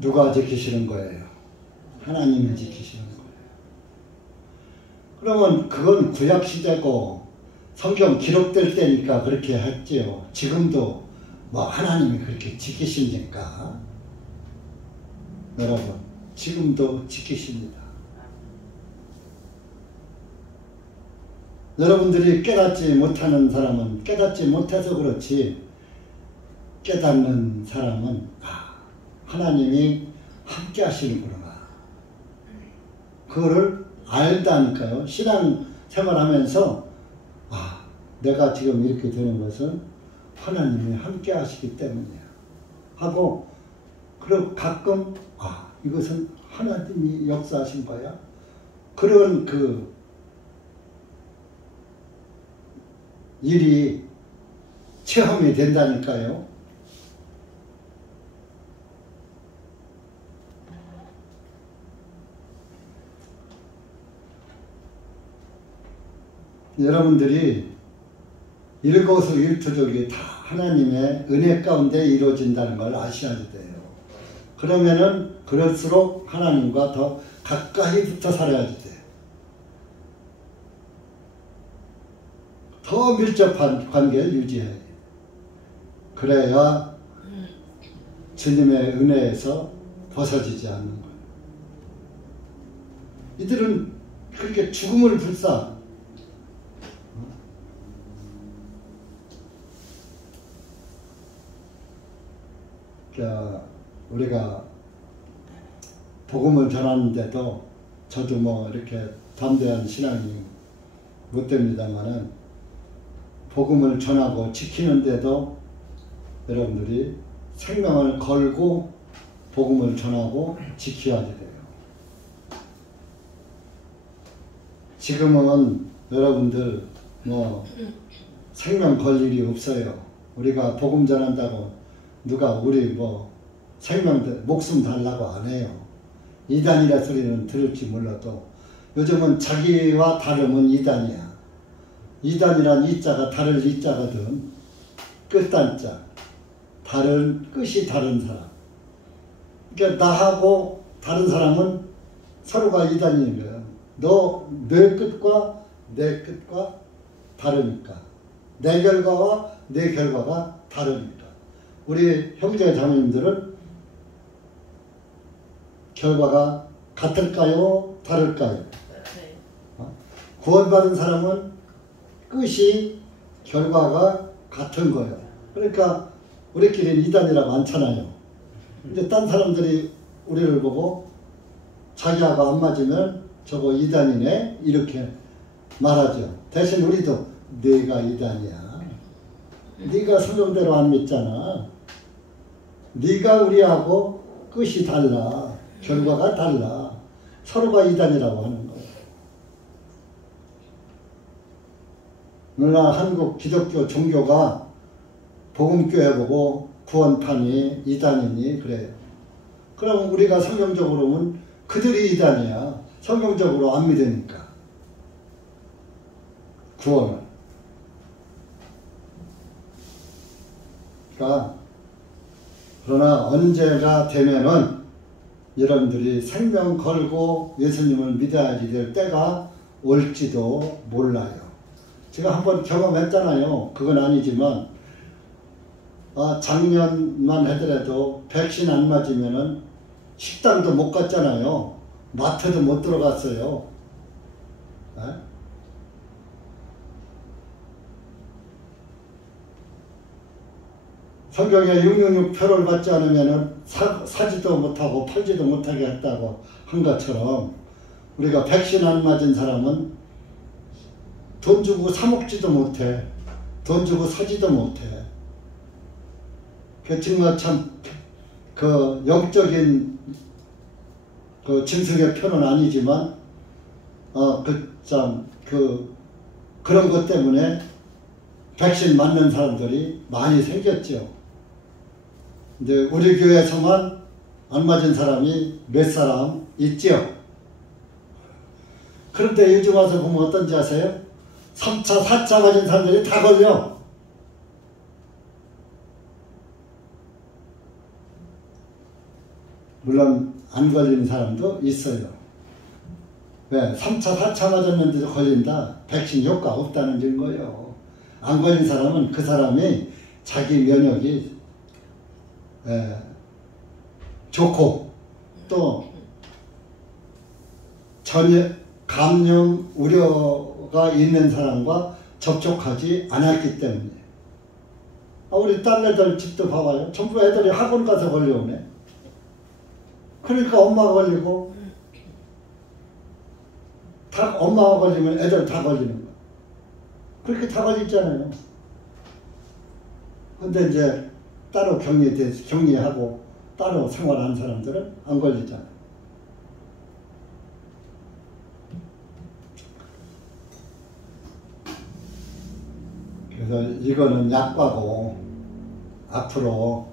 누가 지키시는 거예요? 하나님이 지키시는 거예요. 그러면 그건 구약시대고 성경 기록될 때니까 그렇게 했지요. 지금도 뭐 하나님이 그렇게 지키십니까? 여러분, 지금도 지키십니다. 여러분들이 깨닫지 못하는 사람은 깨닫지 못해서 그렇지, 깨닫는 사람은 하나님이 함께 하시는구나. 그거를 알다니까요. 신앙 생활하면서 내가 지금 이렇게 되는 것은 하나님이 함께 하시기 때문이야 하고, 그리고 가끔 이것은 하나님이 역사하신 거야. 그런 그 일이 체험이 된다니까요. 여러분들이 일거수일투족이 다 하나님의 은혜 가운데 이루어진다는 걸 아셔야 돼요. 그러면은 그럴수록 하나님과 더 가까이 붙어 살아야 돼요. 더 밀접한 관계를 유지해야 돼요. 그래야 주님의 은혜에서 벗어지지 않는 거예요. 이들은 그렇게 죽음을 불사 우리가 복음을 전하는데도 저도 뭐 이렇게 담대한 신앙이 못 됩니다만은 복음을 전하고 지키는데도 여러분들이 생명을 걸고 복음을 전하고 지켜야지 돼요. 지금은 여러분들 뭐 생명 걸 일이 없어요. 우리가 복음 전한다고 누가 우리 뭐 생명 목숨 달라고 안 해요. 이단이라 소리는 들을지 몰라도 요즘은 자기와 다름은 이단이야. 이단이란 이자가 다를 이자거든. 끝단자. 다른 끝이 다른 사람. 그러니까 나하고 다른 사람은 서로가 이단인 거예요. 내 끝과 내 끝과 다르니까. 내 결과와 내 결과가 다르니까. 우리 형제 자매님들은 결과가 같을까요? 다를까요? 구원받은 사람은 끝이 결과가 같은 거예요. 그러니까 우리끼리는 이단이라고 않잖아요. 근데 딴 사람들이 우리를 보고 자기하고 안 맞으면 저거 이단이네 이렇게 말하죠. 대신 우리도 네가 이단이야. 네가 성경대로 안 믿잖아. 네가 우리하고 끝이 달라. 결과가 달라. 서로가 이단이라고 하는 거예요. 오늘날 한국 기독교 종교가 복음교회 보고 구원파니 이단이니 그래요. 그럼 우리가 성경적으로 보면 그들이 이단이야. 성경적으로 안 믿으니까. 구원을. 그러니까 그러나 언제가 되면은 여러분들이 생명 걸고 예수님을 믿어야지 될 때가 올지도 몰라요. 제가 한번 경험했잖아요. 그건 아니지만 작년만 하더라도 백신 안 맞으면은 식당도 못 갔잖아요. 마트도 못 들어갔어요. 에? 성경에 666표를 받지 않으면은 사지도 못하고 팔지도 못하게 했다고 한 것처럼 우리가 백신 안 맞은 사람은 돈 주고 사 먹지도 못해. 돈 주고 사지도 못해. 그 정말 참 그 영적인 그 짐승의 표는 아니지만 그런 것 때문에 백신 맞는 사람들이 많이 생겼죠. 근데 우리 교회에서만 안 맞은 사람이 몇 사람 있죠. 그런데 요즘 와서 보면 어떤지 아세요? 3차, 4차 맞은 사람들이 다 걸려. 물론 안 걸리는 사람도 있어요. 왜? 3차, 4차 맞았는데도 걸린다? 백신 효과 없다는 증거예요. 안 걸린 사람은 그 사람이 자기 면역이 좋고 또 전혀 감염 우려가 있는 사람과 접촉하지 않았기 때문에. 우리 딸내들 집도 봐봐요. 전부 애들이 학원 가서 걸려오네. 그러니까 엄마가 걸리고 다 엄마가 걸리면 애들 다 걸리는 거야. 그렇게 다 걸리잖아요. 근데 이제 따로 격리하고 따로 생활하는 사람들은 안 걸리잖아요. 그래서 이거는 약과고 앞으로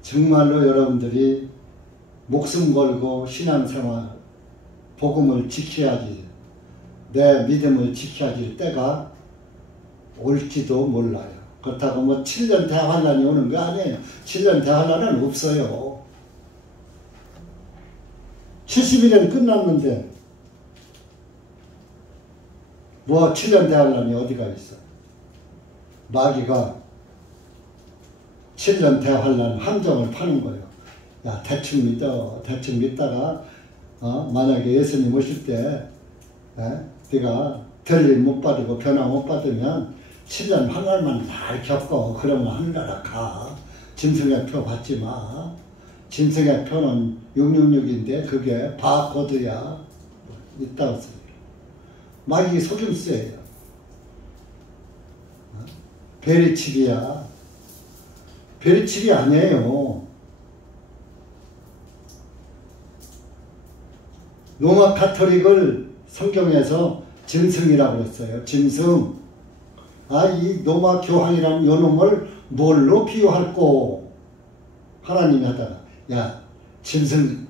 정말로 여러분들이 목숨 걸고 신앙생활 복음을 지켜야지 내 믿음을 지켜야지 때가 올지도 몰라요. 그렇다고 뭐 7년 대환란이 오는 거 아니에요. 7년 대환란은 없어요. 71년 끝났는데 뭐 7년 대환란이 어디가 있어. 마귀가 7년 대환란 함정을 파는 거예요. 야, 대충 믿어. 대충 믿다가 만약에 예수님 오실 때 네가 들림 못 받고 변화 못 받으면 7년 환란만 잘 겪어. 그러면 하늘나라 가. 짐승의 표 받지 마. 짐승의 표는 666인데 그게 바코드야. 있다고 써요. 마귀 속임수예요. 베리칩이야. 베리칩이 아니에요. 로마 카톨릭을 성경에서 짐승이라고 했어요. 짐승. 아, 이 로마 교황이라는 요 놈을 뭘로 비유할꼬? 하나님이 하다가, 야, 짐승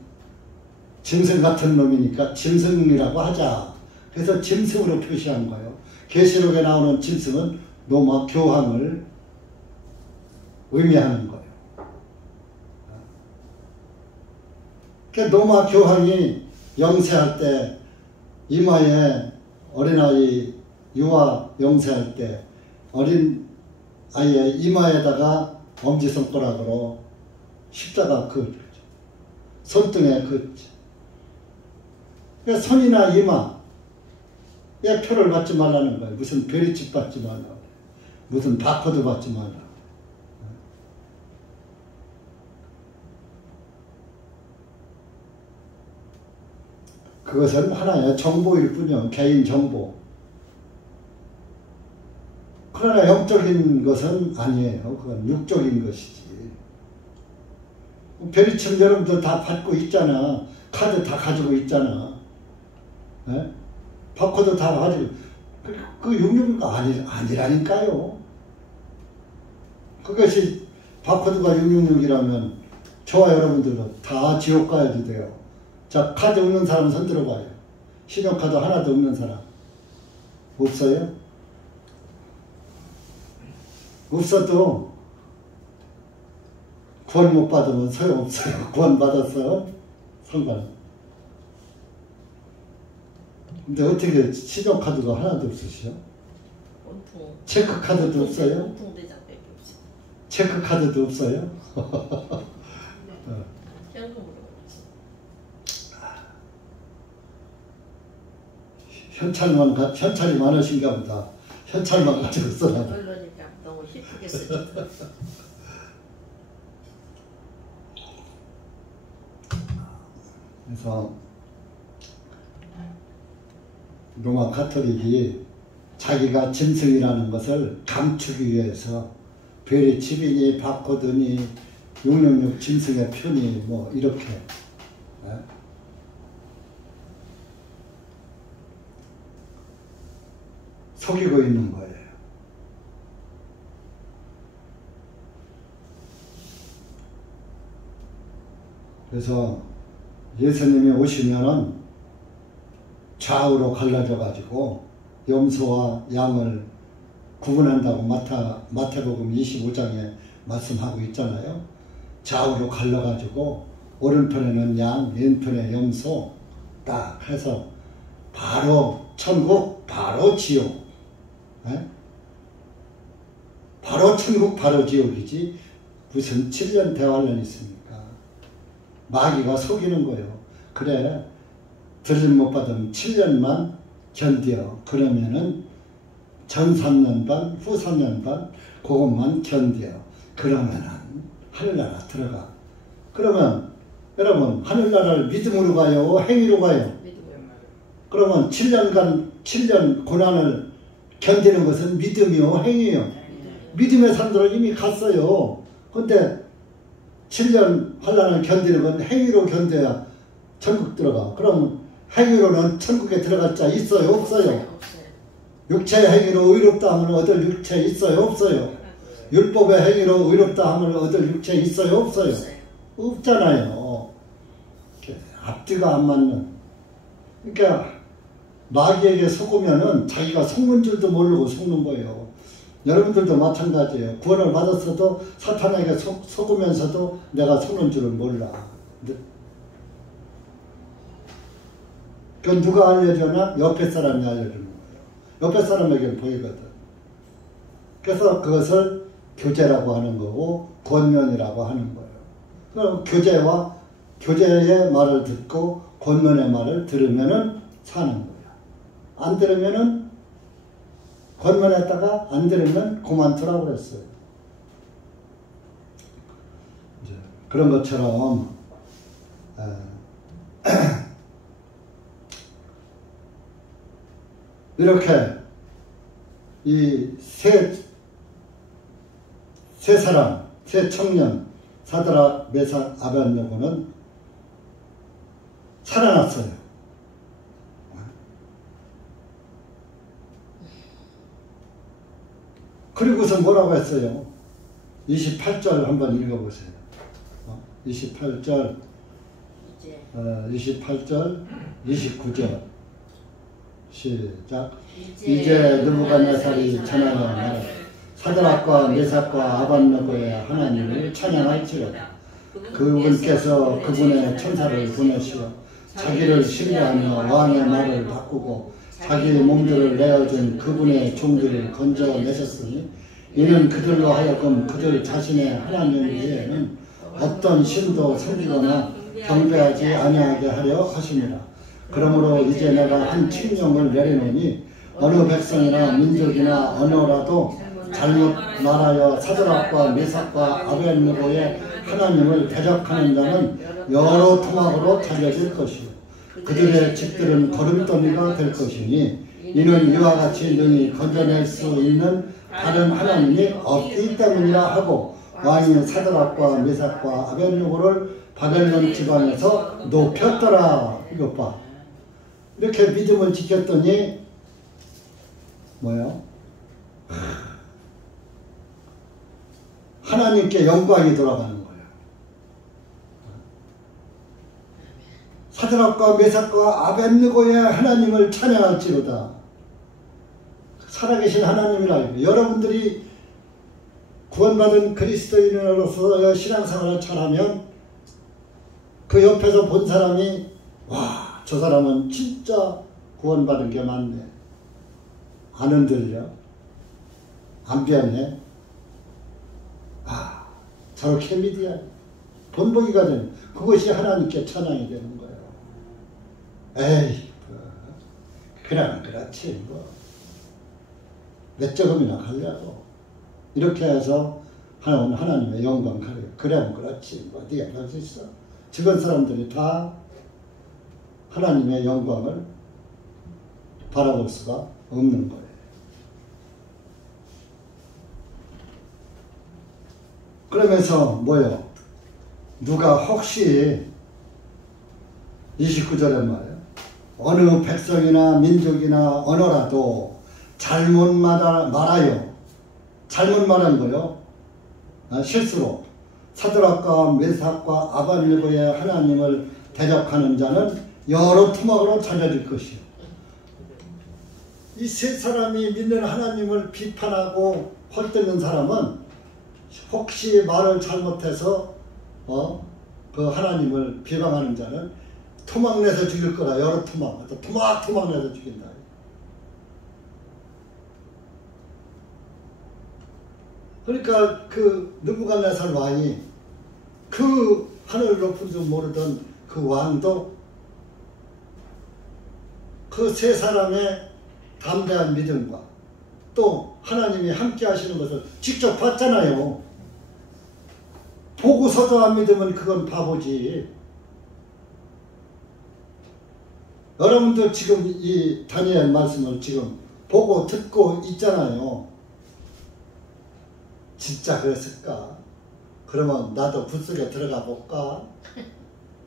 같은 놈이니까 짐승이라고 하자. 그래서 짐승으로 표시한 거예요. 계시록에 나오는 짐승은 로마 교황을 의미하는 거예요. 그러니까 로마 교황이 영세할 때 이마에 어린아이 유아 영세할 때 어린 아이의 이마에다가 엄지손가락으로 십자가 그었죠. 손등에 그었죠. 그러니까 손이나 이마에 표를 받지 말라는 거예요. 무슨 베리칩 받지 말라고. 무슨 바코드 받지 말라고. 그것은 하나의 정보일 뿐이요. 개인 정보. 그러나 영적인 것은 아니에요. 그건 육적인 것이지. 베리칩 여러분들 다 받고 있잖아. 카드 다 가지고 있잖아. 네? 바코드 다 가지고. 그 666가 아니라니까요. 그것이 바코드가 666이라면 저와 여러분들은 다 지옥 가야도 돼요. 자, 카드 없는 사람 손 들어봐요. 신용카드 하나도 없는 사람. 없어요? 없어도 구원 못 받으면 소용없어요. 구원 받았어요? 상관. 근데 어떻게 신용카드가 하나도 없으시죠? 온통. 체크카드도 없어요? 온통 대장밖에 없어요. 체크카드도 없어요? 네. 현금으로. 현찰이 많으신가 보다. 현찰만 가지고 써놔. 그러니까 너무 힘들게 쓰죠. 그래서 로마 가톨릭이 자기가 짐승이라는 것을 감추기 위해서 베리칩이니 바코드니 666 짐승의 표니 뭐 이렇게 속이고 있는 거예요. 그래서 예수님이 오시면은 좌우로 갈라져 가지고 염소와 양을 구분한다고 마태복음 25장에 말씀하고 있잖아요. 좌우로 갈라 가지고 오른편에는 양, 왼편에 염소 딱 해서 바로 천국, 바로 지옥. 에? 바로 천국, 바로 지옥이지 무슨 7년 대환란이 있습니까? 마귀가 속이는 거예요. 그래, 들림 못 받으면 7년만 견뎌. 그러면은 전 3년 반, 후 3년 반 그것만 견뎌. 그러면은 하늘나라 들어가. 그러면 여러분 하늘나라를 믿음으로 가요? 행위로 가요? 그러면 7년 고난을 견디는 것은 믿음이요? 행위요? 믿음의 산도를 이미 갔어요. 근데 7년 환란을 견디는 건 행위로 견뎌야 천국 들어가. 그럼 행위로는 천국에 들어갈 자 있어요? 없어요? 육체의 행위로 의롭다 하면 얻을 육체 있어요? 없어요? 율법의 행위로 의롭다 하면 얻을 육체 있어요? 없어요? 없잖아요. 앞뒤가 안 맞는. 그러니까 마귀에게 속으면은 자기가 속는 줄도 모르고 속는 거예요. 여러분들도 마찬가지예요. 구원을 받았어도 사탄에게 속으면서도 내가 속는 줄을 몰라. 그건 누가 알려주나? 옆에 사람이 알려주는 거예요. 옆에 사람에게는 보이거든. 그래서 그것을 교제라고 하는 거고 권면이라고 하는 거예요. 그럼 교제의 말을 듣고 권면의 말을 들으면은 사는 거예요. 안 들으면은 권면했다가 안 들으면 그만두라고 그랬어요. 이제 그런 것처럼 이렇게 이 세 사람, 세 청년 사드락, 메삭, 아벳네고는 살아났어요. 그리고서 뭐라고 했어요? 28절 한번 읽어보세요. 28절, 이제 28절, 29절. 시작. 이제 느부갓네살이 전하여 말하되 사드락과 메삭과 아벳느고의 하나님을 찬양할지로다. 그분께서 그분의 천사를 보내시어 자기를 신뢰하며 왕의 말을 바꾸고 자기 몸들을 내어준 그분의 종들을 건져내셨으니 이는 그들로 하여금 그들 자신의 하나님 외에는 어떤 신도 섬기거나 경배하지 아니하게 하려 하심이라. 그러므로 이제 내가 한 칙령을 내리노니 어느 백성이나 민족이나 언어라도 잘못 말하여 사드락과 메삭과 아벳느고의 하나님을 대적하는 자는 여러 토막으로 잘려질 것이요 그들의 집들은 거름더미가 될 것이니 이는 이와 같이 능히 건져낼 수 있는 다른 하나님이 없기 때문이라 하고 왕이 사드락과 메삭과 아벳느고를 바벨론 지방에서 높였더라. 이것 봐. 이렇게 믿음을 지켰더니 뭐예요? 하나님께 영광이 돌아가는 거예요. 사드락과 메삭과 아벳느고의 하나님을 찬양할지로다. 살아계신 하나님이라. 여러분들이 구원받은 그리스도인으로서 신앙생활을 잘하면 그 옆에서 본 사람이 와, 저 사람은 진짜 구원받은 게 맞네. 안 흔들려. 안 변해. 아, 저렇게 믿어야 본보기가 되는, 그것이 하나님께 찬양이 되는 거예요. 에이, 그냥 그렇지 뭐. 몇 조금이나 가려고. 이렇게 해서 하나님의 영광 가려. 그래면 그렇지 뭐. 네가 할 수 있어. 주변 사람들이 다 하나님의 영광을 바라볼 수가 없는 거예요. 그러면서 뭐예요? 누가 혹시 29절에 말이에요. 어느 백성이나 민족이나 언어라도 잘못 말하여, 잘못 말한 거요. 실수로 사드락과 메삭과 아벳느고의 하나님을 대적하는 자는 여러 토막으로 잘려질 것이요. 이 세 사람이 믿는 하나님을 비판하고 헐뜯는 사람은 혹시 말을 잘못해서 그 하나님을 비방하는 자는 토막 내서 죽일 거라. 여러 토막, 토막 내서 죽인다. 그러니까 그 느부갓네살 왕이 그 하늘 높은 줄 모르던 그 왕도 그 세 사람의 담대한 믿음과 또 하나님이 함께 하시는 것을 직접 봤잖아요. 보고서도 안 믿으면 그건 바보지. 여러분도 지금 이 다니엘 말씀을 지금 보고 듣고 있잖아요. 진짜 그랬을까? 그러면 나도 불 속에 들어가 볼까?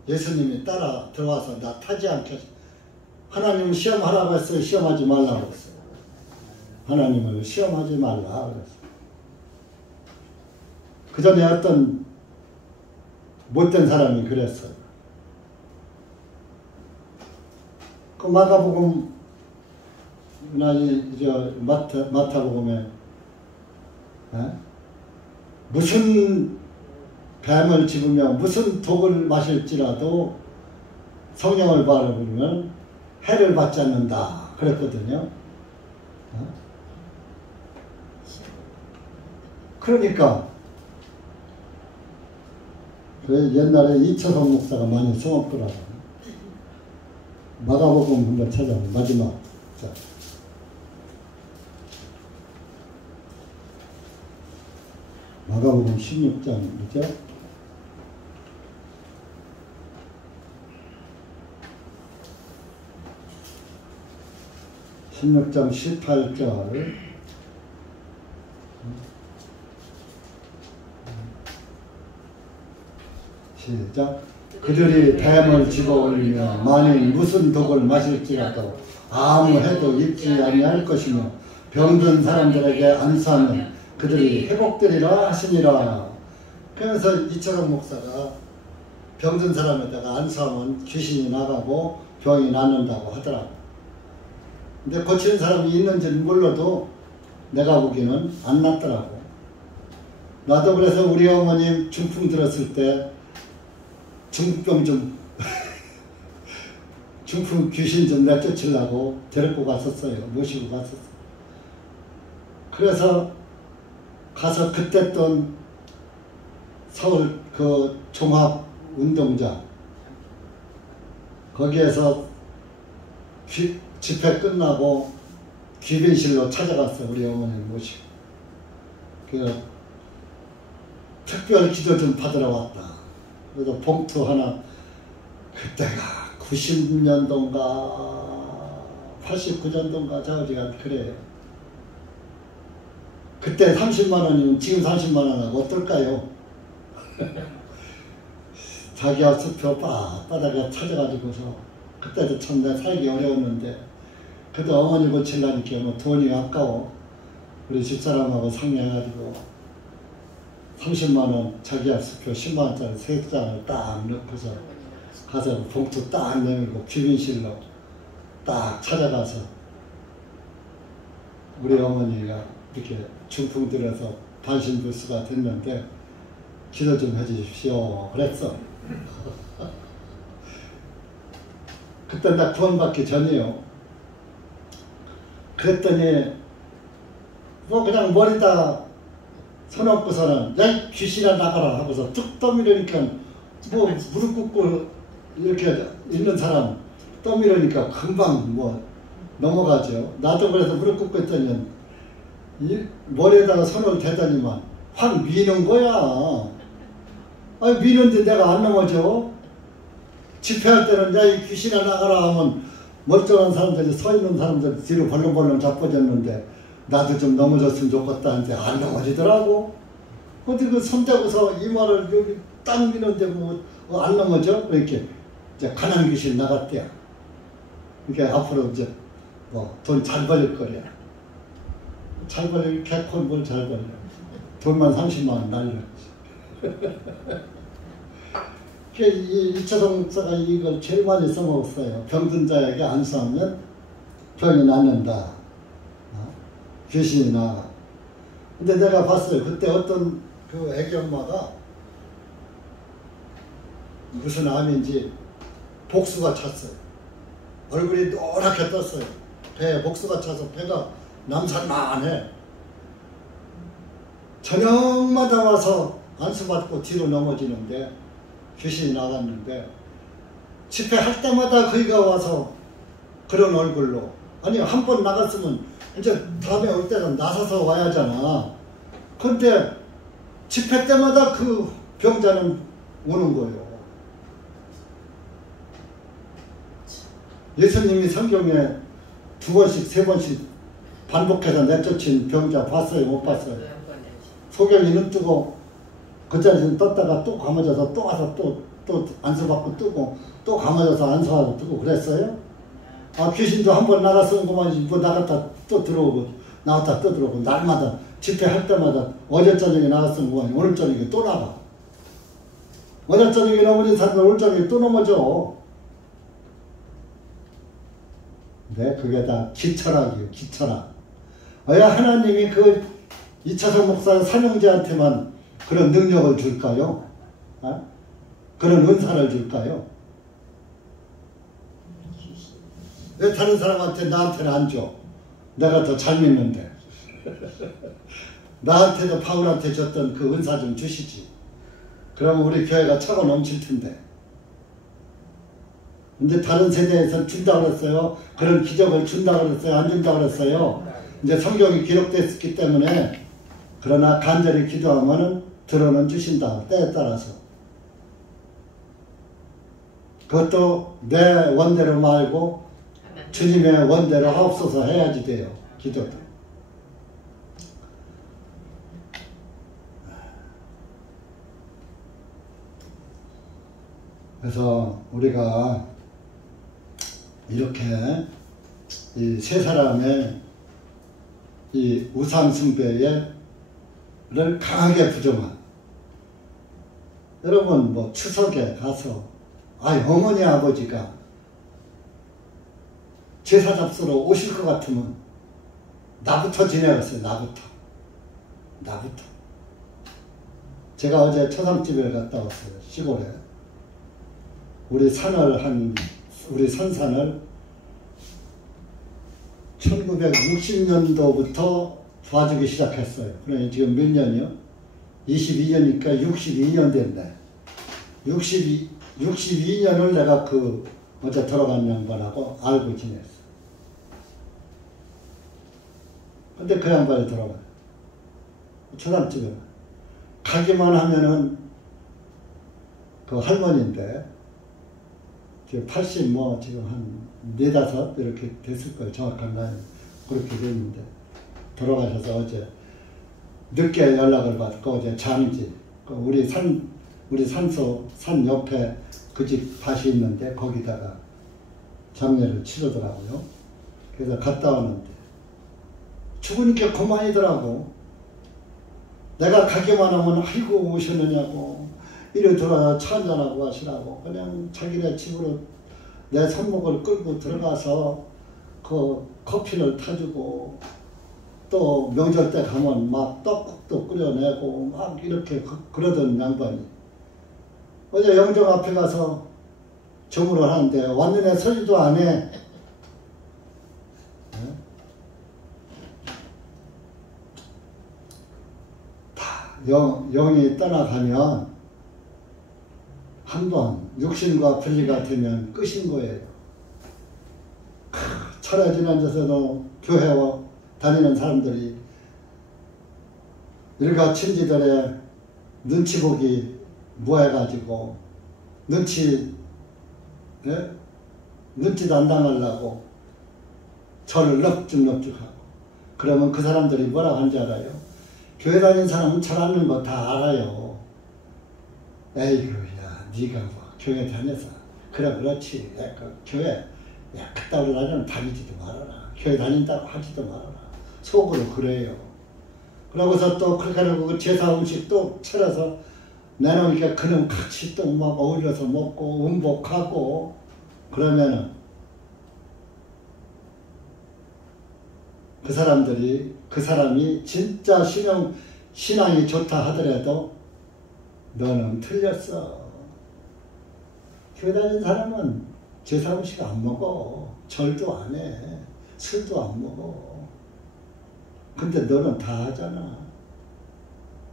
예수님이 따라 들어와서 나 타지 않게. 하나님 시험하라고 했어요? 시험하지 말라고 했어요? 하나님을 시험하지 말라 그랬어요. 그 전에 어떤 못된 사람이 그랬어요. 그 마가복음 마타복음에 무슨 뱀을 집으며 무슨 독을 마실지라도 성령을 바라보면 해를 받지 않는다 그랬거든요. 그러니까 옛날에 이철성 목사가 많이 써먹더라고요. 마가복음 한번 찾아보면 마지막. 자. 마가복음 16장이죠. 16장 18절. 시작. 그들이 뱀을 집어올리며 만일 무슨 독을 마실지라도 아무 해도 입지 아니할 것이며 병든 사람들에게 안수하면 그들이 회복되리라 하시니라. 그래서 이철원 목사가 병든 사람에다가 안수하면 귀신이 나가고 병이 낫는다고 하더라고. 근데 고치는 사람이 있는지는 몰라도 내가 보기에는 안 낫더라고. 나도 그래서 우리 어머님 중풍 들었을 때 중풍병 좀 중풍 귀신 좀 내쫓으려고 데리고 갔었어요. 모시고 갔었어요. 그래서 가서 그때 돈 서울 그 종합운동장 거기에서 집회 끝나고 귀빈실로 찾아갔어요. 우리 어머니를 모시고. 그 특별 기도 좀 받으러 왔다. 그래서 봉투 하나, 그때가 90년도인가 89년도인가 저기가 그래요. 그때 30만 원이면 지금 30만 원하고 어떨까요? 자기 앞수표 바닥에 찾아가지고서 그때도 참 내가 살기 어려웠는데 그래도 어머니 고치려니까 뭐 돈이 아까워. 우리 집사람하고 상의해가지고 30만 원 자기 앞수표 10만 원짜리 3장을 딱 넣고서 가서 봉투 딱 내밀고 귀빈실로 딱 찾아가서 우리 어머니가 이렇게 중풍 들어서 반신불수가 됐는데 기도 좀 해주십시오 그랬어. 그때 나 구원받기 전이요. 그랬더니 뭐 그냥 머리다 손 얹고서는 야 귀신아 나가라 하고서 뚝 떠밀으니까 뭐 무릎 꿇고 이렇게 있는 사람 떠밀으니까 금방 뭐 넘어가죠. 나도 그래서 무릎 꿇고 있더니 이 머리에다가 손을 대더니만 확 미는 거야. 아니 미는데 내가 안 넘어져. 집회할 때는 야 이 귀신아 나가라 하면 멀쩡한 사람들이 서 있는 사람들 뒤로 벌렁벌렁 자빠졌는데 나도 좀 넘어졌으면 좋겠다 하는데 안 넘어지더라고. 어디 그 손대고서 이마를 여기 딱 미는데 뭐 안 넘어져? 이렇게 이제 가난 귀신 나갔대요. 이게 앞으로 이제 뭐 돈 잘 벌릴 거야. 잘 벌릴 개콘 뭘 잘 벌려. 돈만 30만 원 날렸지. 이철원 목사가 이걸 제일 많이 써먹었어요. 병든 자에게 안수하면 병이 낫는다. 귀신이 나가. 근데 내가 봤어요. 그때 어떤 그 애기 엄마가 무슨 암인지 복수가 찼어요. 얼굴이 노랗게 떴어요. 배에 복수가 차서 배가 남산만해. 저녁마다 와서 안수받고 뒤로 넘어지는데 귀신이 나갔는데 집회할 때마다 거기가 와서 그런 얼굴로 아니 한 번 나갔으면 이제 다음에 올 때는 나서서 와야잖아. 근데 집회 때마다 그 병자는 오는 거예요. 예수님이 성경에 2번씩 3번씩 반복해서 내쫓은 병자 봤어요? 못 봤어요? 소경이 눈 뜨고 그 자리에서 떴다가 또 감아져서 또 와서 또 안수받고 뜨고 또 감아져서 안수하고 뜨고 그랬어요? 아 귀신도 한 번 나갔으면 뭐 나갔다 또 들어오고 나갔다 또 들어오고 날마다 집회할 때마다 어제 저녁에 나갔으면 오늘 저녁에 또 나가. 어제 저녁에 넘어진 사람은 오늘 저녁에 또 넘어져. 네, 그게 다 기철학이에요. 기철학. 왜 하나님이 그 이철원 목사 삼형제한테만 그런 능력을 줄까요? 어? 그런 은사를 줄까요? 왜 다른 사람한테 나한테는 안 줘? 내가 더 잘 믿는데. 나한테도 바울한테 줬던 그 은사 좀 주시지. 그러면 우리 교회가 차고 넘칠 텐데. 근데 다른 세대에서 준다고 그랬어요. 그런 기적을 준다고 그랬어요. 안 준다고 그랬어요. 이제 성경이 기록됐기 때문에 그러나 간절히 기도하면은 들어는 주신다. 때에 따라서. 그것도 내 원대로 말고 주님의 원대로 하옵소서 해야지 돼요. 기도도. 그래서 우리가 이렇게 이 세 사람의 이 우상 숭배에 강하게 부정한. 여러분 뭐 추석에 가서 어머니 아버지가 제사 잡수러 오실 것 같으면 나부터 지내갔어요. 나부터. 제가 어제 초상집에 갔다 왔어요. 시골에. 우리 선산을 1960년도부터 봐주기 시작했어요. 그러니 지금 몇 년이요? 22년이니까 62년 됐네. 62년을 내가 어제 돌아간 양반하고 알고 지냈어. 근데 그 양반이 돌아가요. 초상집에. 가기만 하면은 그 할머니인데, 지금 80 지금 한 4, 5 이렇게 됐을 거예요. 정확한 나이. 그렇게 됐는데. 돌아가셔서 어제 늦게 연락을 받고 어제 장지. 우리 산소, 산 옆에 그 집 밭이 있는데 거기다가 장례를 치르더라고요. 그래서 갔다 왔는데 죽으니까 그만이더라고. 내가 가기만 하면 아이고 오셨느냐고 이래 들어와 차 한잔하고 하시라고 그냥 자기네 집으로 내 손목을 끌고 들어가서 그 커피를 타주고 또 명절 때 가면 막 떡국도 끓여내고 막 이렇게 그러던 양반이 어제 영정 앞에 가서 정으로 하는데 왔는데 서지도 안 해. 영이 떠나가면 한번 육신과 분리가 되면 끝인 거예요. 철야 지난주에서도 교회와 다니는 사람들이 일가친지들의 눈치 보기 뭐해가지고 눈치도 안 당하려고 절을 넙죽넙죽하고 그러면 그 사람들이 뭐라고 하는지 알아요? 교회 다니는 사람은 절 아는 거 다 알아요. 에이구, 야, 네가 뭐 교회 다녀서 그래 그렇지. 교회 그따위로 다니면 다니지도 말아라. 교회 다닌다고 하지도 말아라. 속으로 그래요. 그러고서 또 그렇게 하고 제사 음식 또 차려서 내놓으니까 그놈 같이 또 막 어울려서 먹고 음복하고 그러면은 그 사람이 진짜 신앙이 좋다 하더라도 너는 틀렸어. 교회 다니는 사람은 제사 음식 안 먹어. 절도 안 해. 술도 안 먹어. 근데 너는 다 하잖아.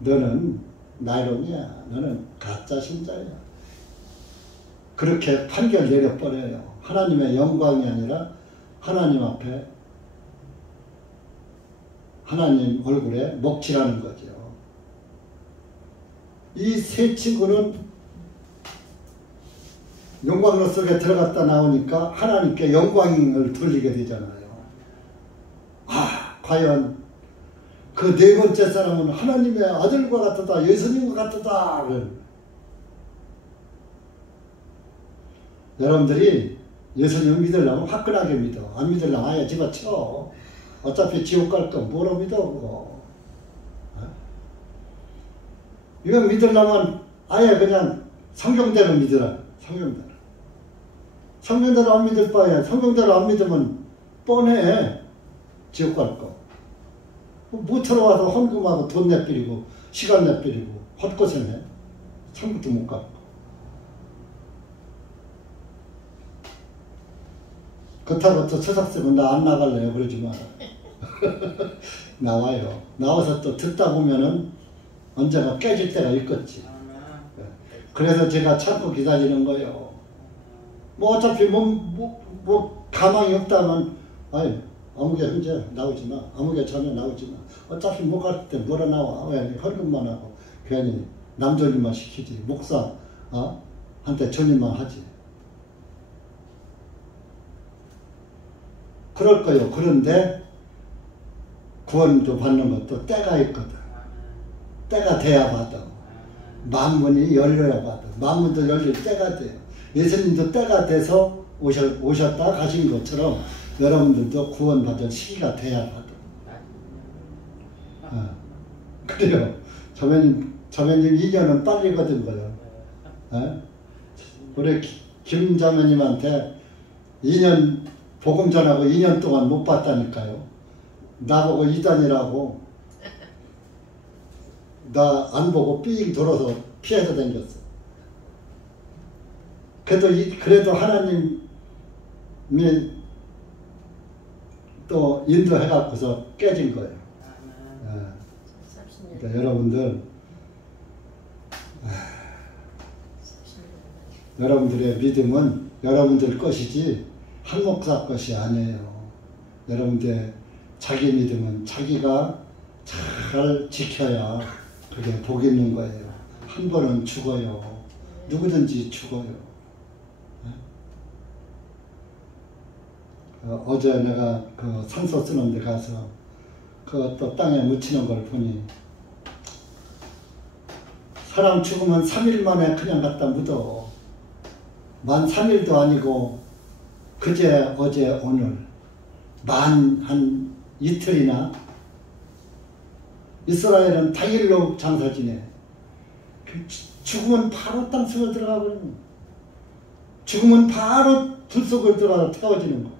너는 나이롱이야. 너는 가짜 신자야. 그렇게 판결 내려버려요. 하나님의 영광이 아니라 하나님 앞에 하나님 얼굴에 먹칠하는 거죠. 이 세 친구는 영광로 속에 들어갔다 나오니까 하나님께 영광을 돌리게 되잖아요. 과연 그 네 번째 사람은 하나님의 아들과 같았다. 예수님과 같았다. 여러분들이 예수님을 믿으려면 화끈하게 믿어. 안 믿으려면 아예 집어쳐. 어차피 지옥 갈 거 뭐로 믿어 그거. 이거 믿으려면 아예 그냥 성경대로 믿으라. 성경대로 안 믿을 바에 성경대로 안 믿으면 뻔해. 지옥 갈 거. 못 들어와서 헌금하고 돈 내버리고 시간 내버리고 헛고생해. 천국도 못 갈 거. 그렇다고 또 처삭쓰면 나 안 나갈래요. 그러지 마라. 나와요. 나와서 또 듣다 보면은 언제가 깨질 때가 있겠지. 그래서 제가 참고 기다리는 거예요. 뭐 어차피 뭐 가망이 없다면 아무개 현재 나오지 마. 아무개 전에 나오지 마. 어차피 못 갈 때 뭐라 나와. 왜 헌금만 하고 괜히 남존임만 시키지. 목사 한테 전임만 하지. 그럴 거예요. 그런데 구원도 받는 것도 때가 있거든. 때가 돼야 받아. 만문이 열려야 받아. 만문도 열릴 때가 돼요. 예수님도 때가 돼서 오셨다 가신 것처럼 여러분들도 구원받을 시기가 돼야 받아. 그래요. 자매님 2년은 빨리 거둔 거예요. 에? 우리 김 자매님한테 2년 복음 전하고 2년 동안 못 봤다니까요. 나보고 이단이라고. 나 안 보고 삥 돌아서 피해서 다녔어. 그래도 하나님이 또 인도해갖고서 깨진 거예요. 그러니까 여러분들, 여러분들의 믿음은 여러분들 것이지 한 목사 것이 아니에요. 여러분들의 자기 믿음은 자기가 잘 지켜야 그게 복 있는 거예요. 한 번은 죽어요. 누구든지 죽어요. 어제 내가 그 산소 쓰는 데 가서 그것도 땅에 묻히는 걸 보니 사람 죽으면 3일 만에 그냥 갖다 묻어. 만 3일도 아니고 그제 어제 오늘 만 한 이틀이나. 이스라엘은 당일로 장사 지내. 죽으면 바로 땅속에 들어가 버리는 거야. 죽으면 바로 불속에 들어가서 태워지는 거야.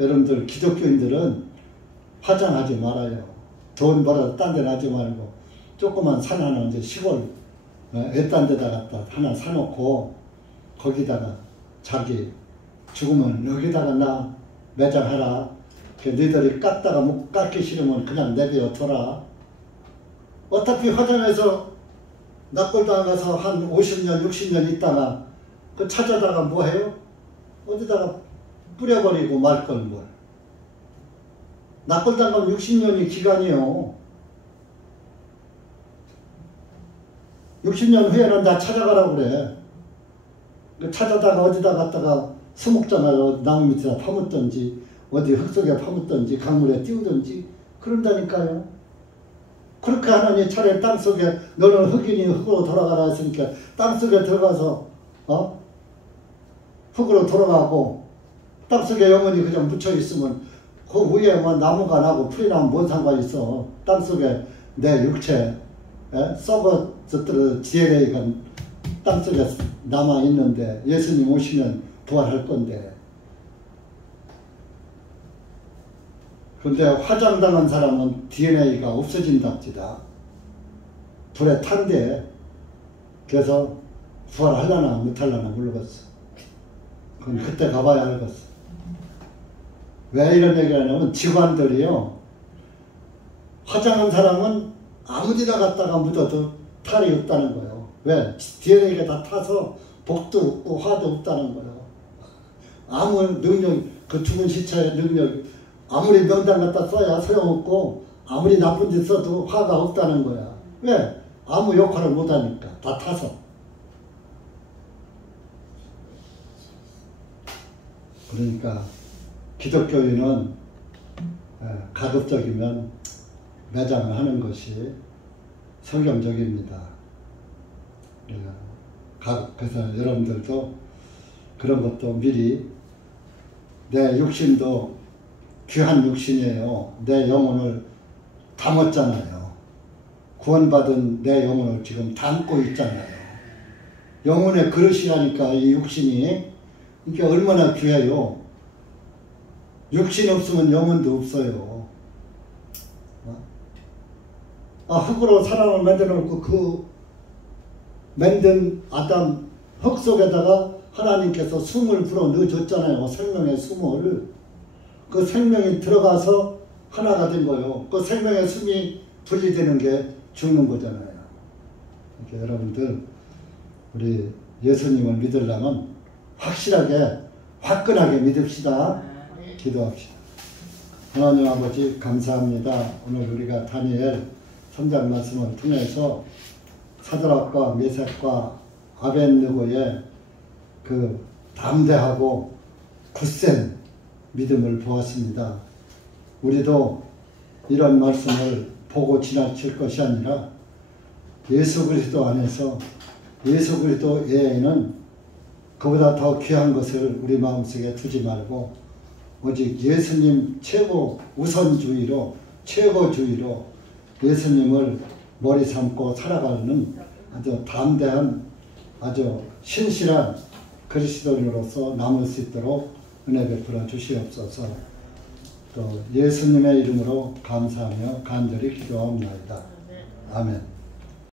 여러분들 기독교인들은 화장하지 말아요. 돈 벌어서 딴 데 놔지 말고 조그만 산 하나 이제 시골 애딴 데다 갖다 하나 사놓고 거기다가 자기 죽으면 여기다가 나 매장하라. 너희들이 깎다가 못 깎기 싫으면 그냥 내버려 둬라. 어차피 화장해서 납골당 가서 한 50년 60년 있다가 그 찾아다가 뭐 해요? 어디다가 뿌려버리고 말 걸 뭘. 납골당 가면 60년이 기간이요. 60년 후에는 다 찾아가라고 그래. 찾아다가 어디다 갔다가 수목장을 나무 밑에다 파묻든지 어디 흙속에 파묻든지 강물에 띄우든지 그런다니까요. 그렇게 하나니 차라리 땅속에 너는 흙이니 흙으로 돌아가라 했으니까 땅속에 들어가서 흙으로 돌아가고 땅속에 영원히 그냥 묻혀있으면 그 위에 뭐 나무가 나고 풀이 나면 뭔 상관이 있어. 땅속에 내 육체 썩어졌더라도 DNA가 땅속에 남아있는데 예수님 오시면 부활할 건데. 근데 화장당한 사람은 DNA가 없어진답니다. 불에 탄대. 그래서 부활하려나 못하려나 모르겠어. 그건 그때 가봐야 알겠어. 왜 이런 얘기를 하냐면 직관들이요. 화장한 사람은 아무데나 갔다가 묻어도 탈이 없다는 거예요. 왜? DNA가 다 타서 복도 없고 화도 없다는 거예요. 아무 능력, 그 죽은 시체의 능력, 아무리 명당 갖다 써야 소용없고 아무리 나쁜 짓 써도 화가 없다는 거야. 왜? 아무 역할을 못하니까. 다 타서. 그러니까 기독교인은 가급적이면 매장을 하는 것이 성경적입니다. 그래서 여러분들도 그런 것도 미리 내 육신도 귀한 육신이에요. 내 영혼을 담았잖아요. 구원받은 내 영혼을 지금 담고 있잖아요. 영혼의 그릇이라니까 이 육신이. 이게 얼마나 귀해요. 육신 없으면 영혼도 없어요. 흙으로 사람을 만들어 놓고 그 만든 아담 흙 속에다가 하나님께서 숨을 불어 넣어줬잖아요. 생명의 숨을. 그 생명이 들어가서 하나가 된 거예요. 그 생명의 숨이 분리되는 게 죽는 거잖아요. 그러니까 여러분들 우리 예수님을 믿으려면 확실하게 화끈하게 믿읍시다. 기도합시다. 하나님 아버지 감사합니다. 오늘 우리가 다니엘 3장 말씀을 통해서 사드락과 메삭과 아벳느고의 그 담대하고 굳센 믿음을 보았습니다. 우리도 이런 말씀을 보고 지나칠 것이 아니라 예수 그리스도 안에서 예수 그리스도 외에는 그보다 더 귀한 것을 우리 마음속에 두지 말고 오직 예수님 최고 우선주의로 최고주의로 예수님을 머리 삼고 살아가는 아주 담대한 아주 신실한 그리스도인으로서 남을 수 있도록 은혜 베풀어 주시옵소서. 또 예수님의 이름으로 감사하며 간절히 기도하옵나이다. 아멘.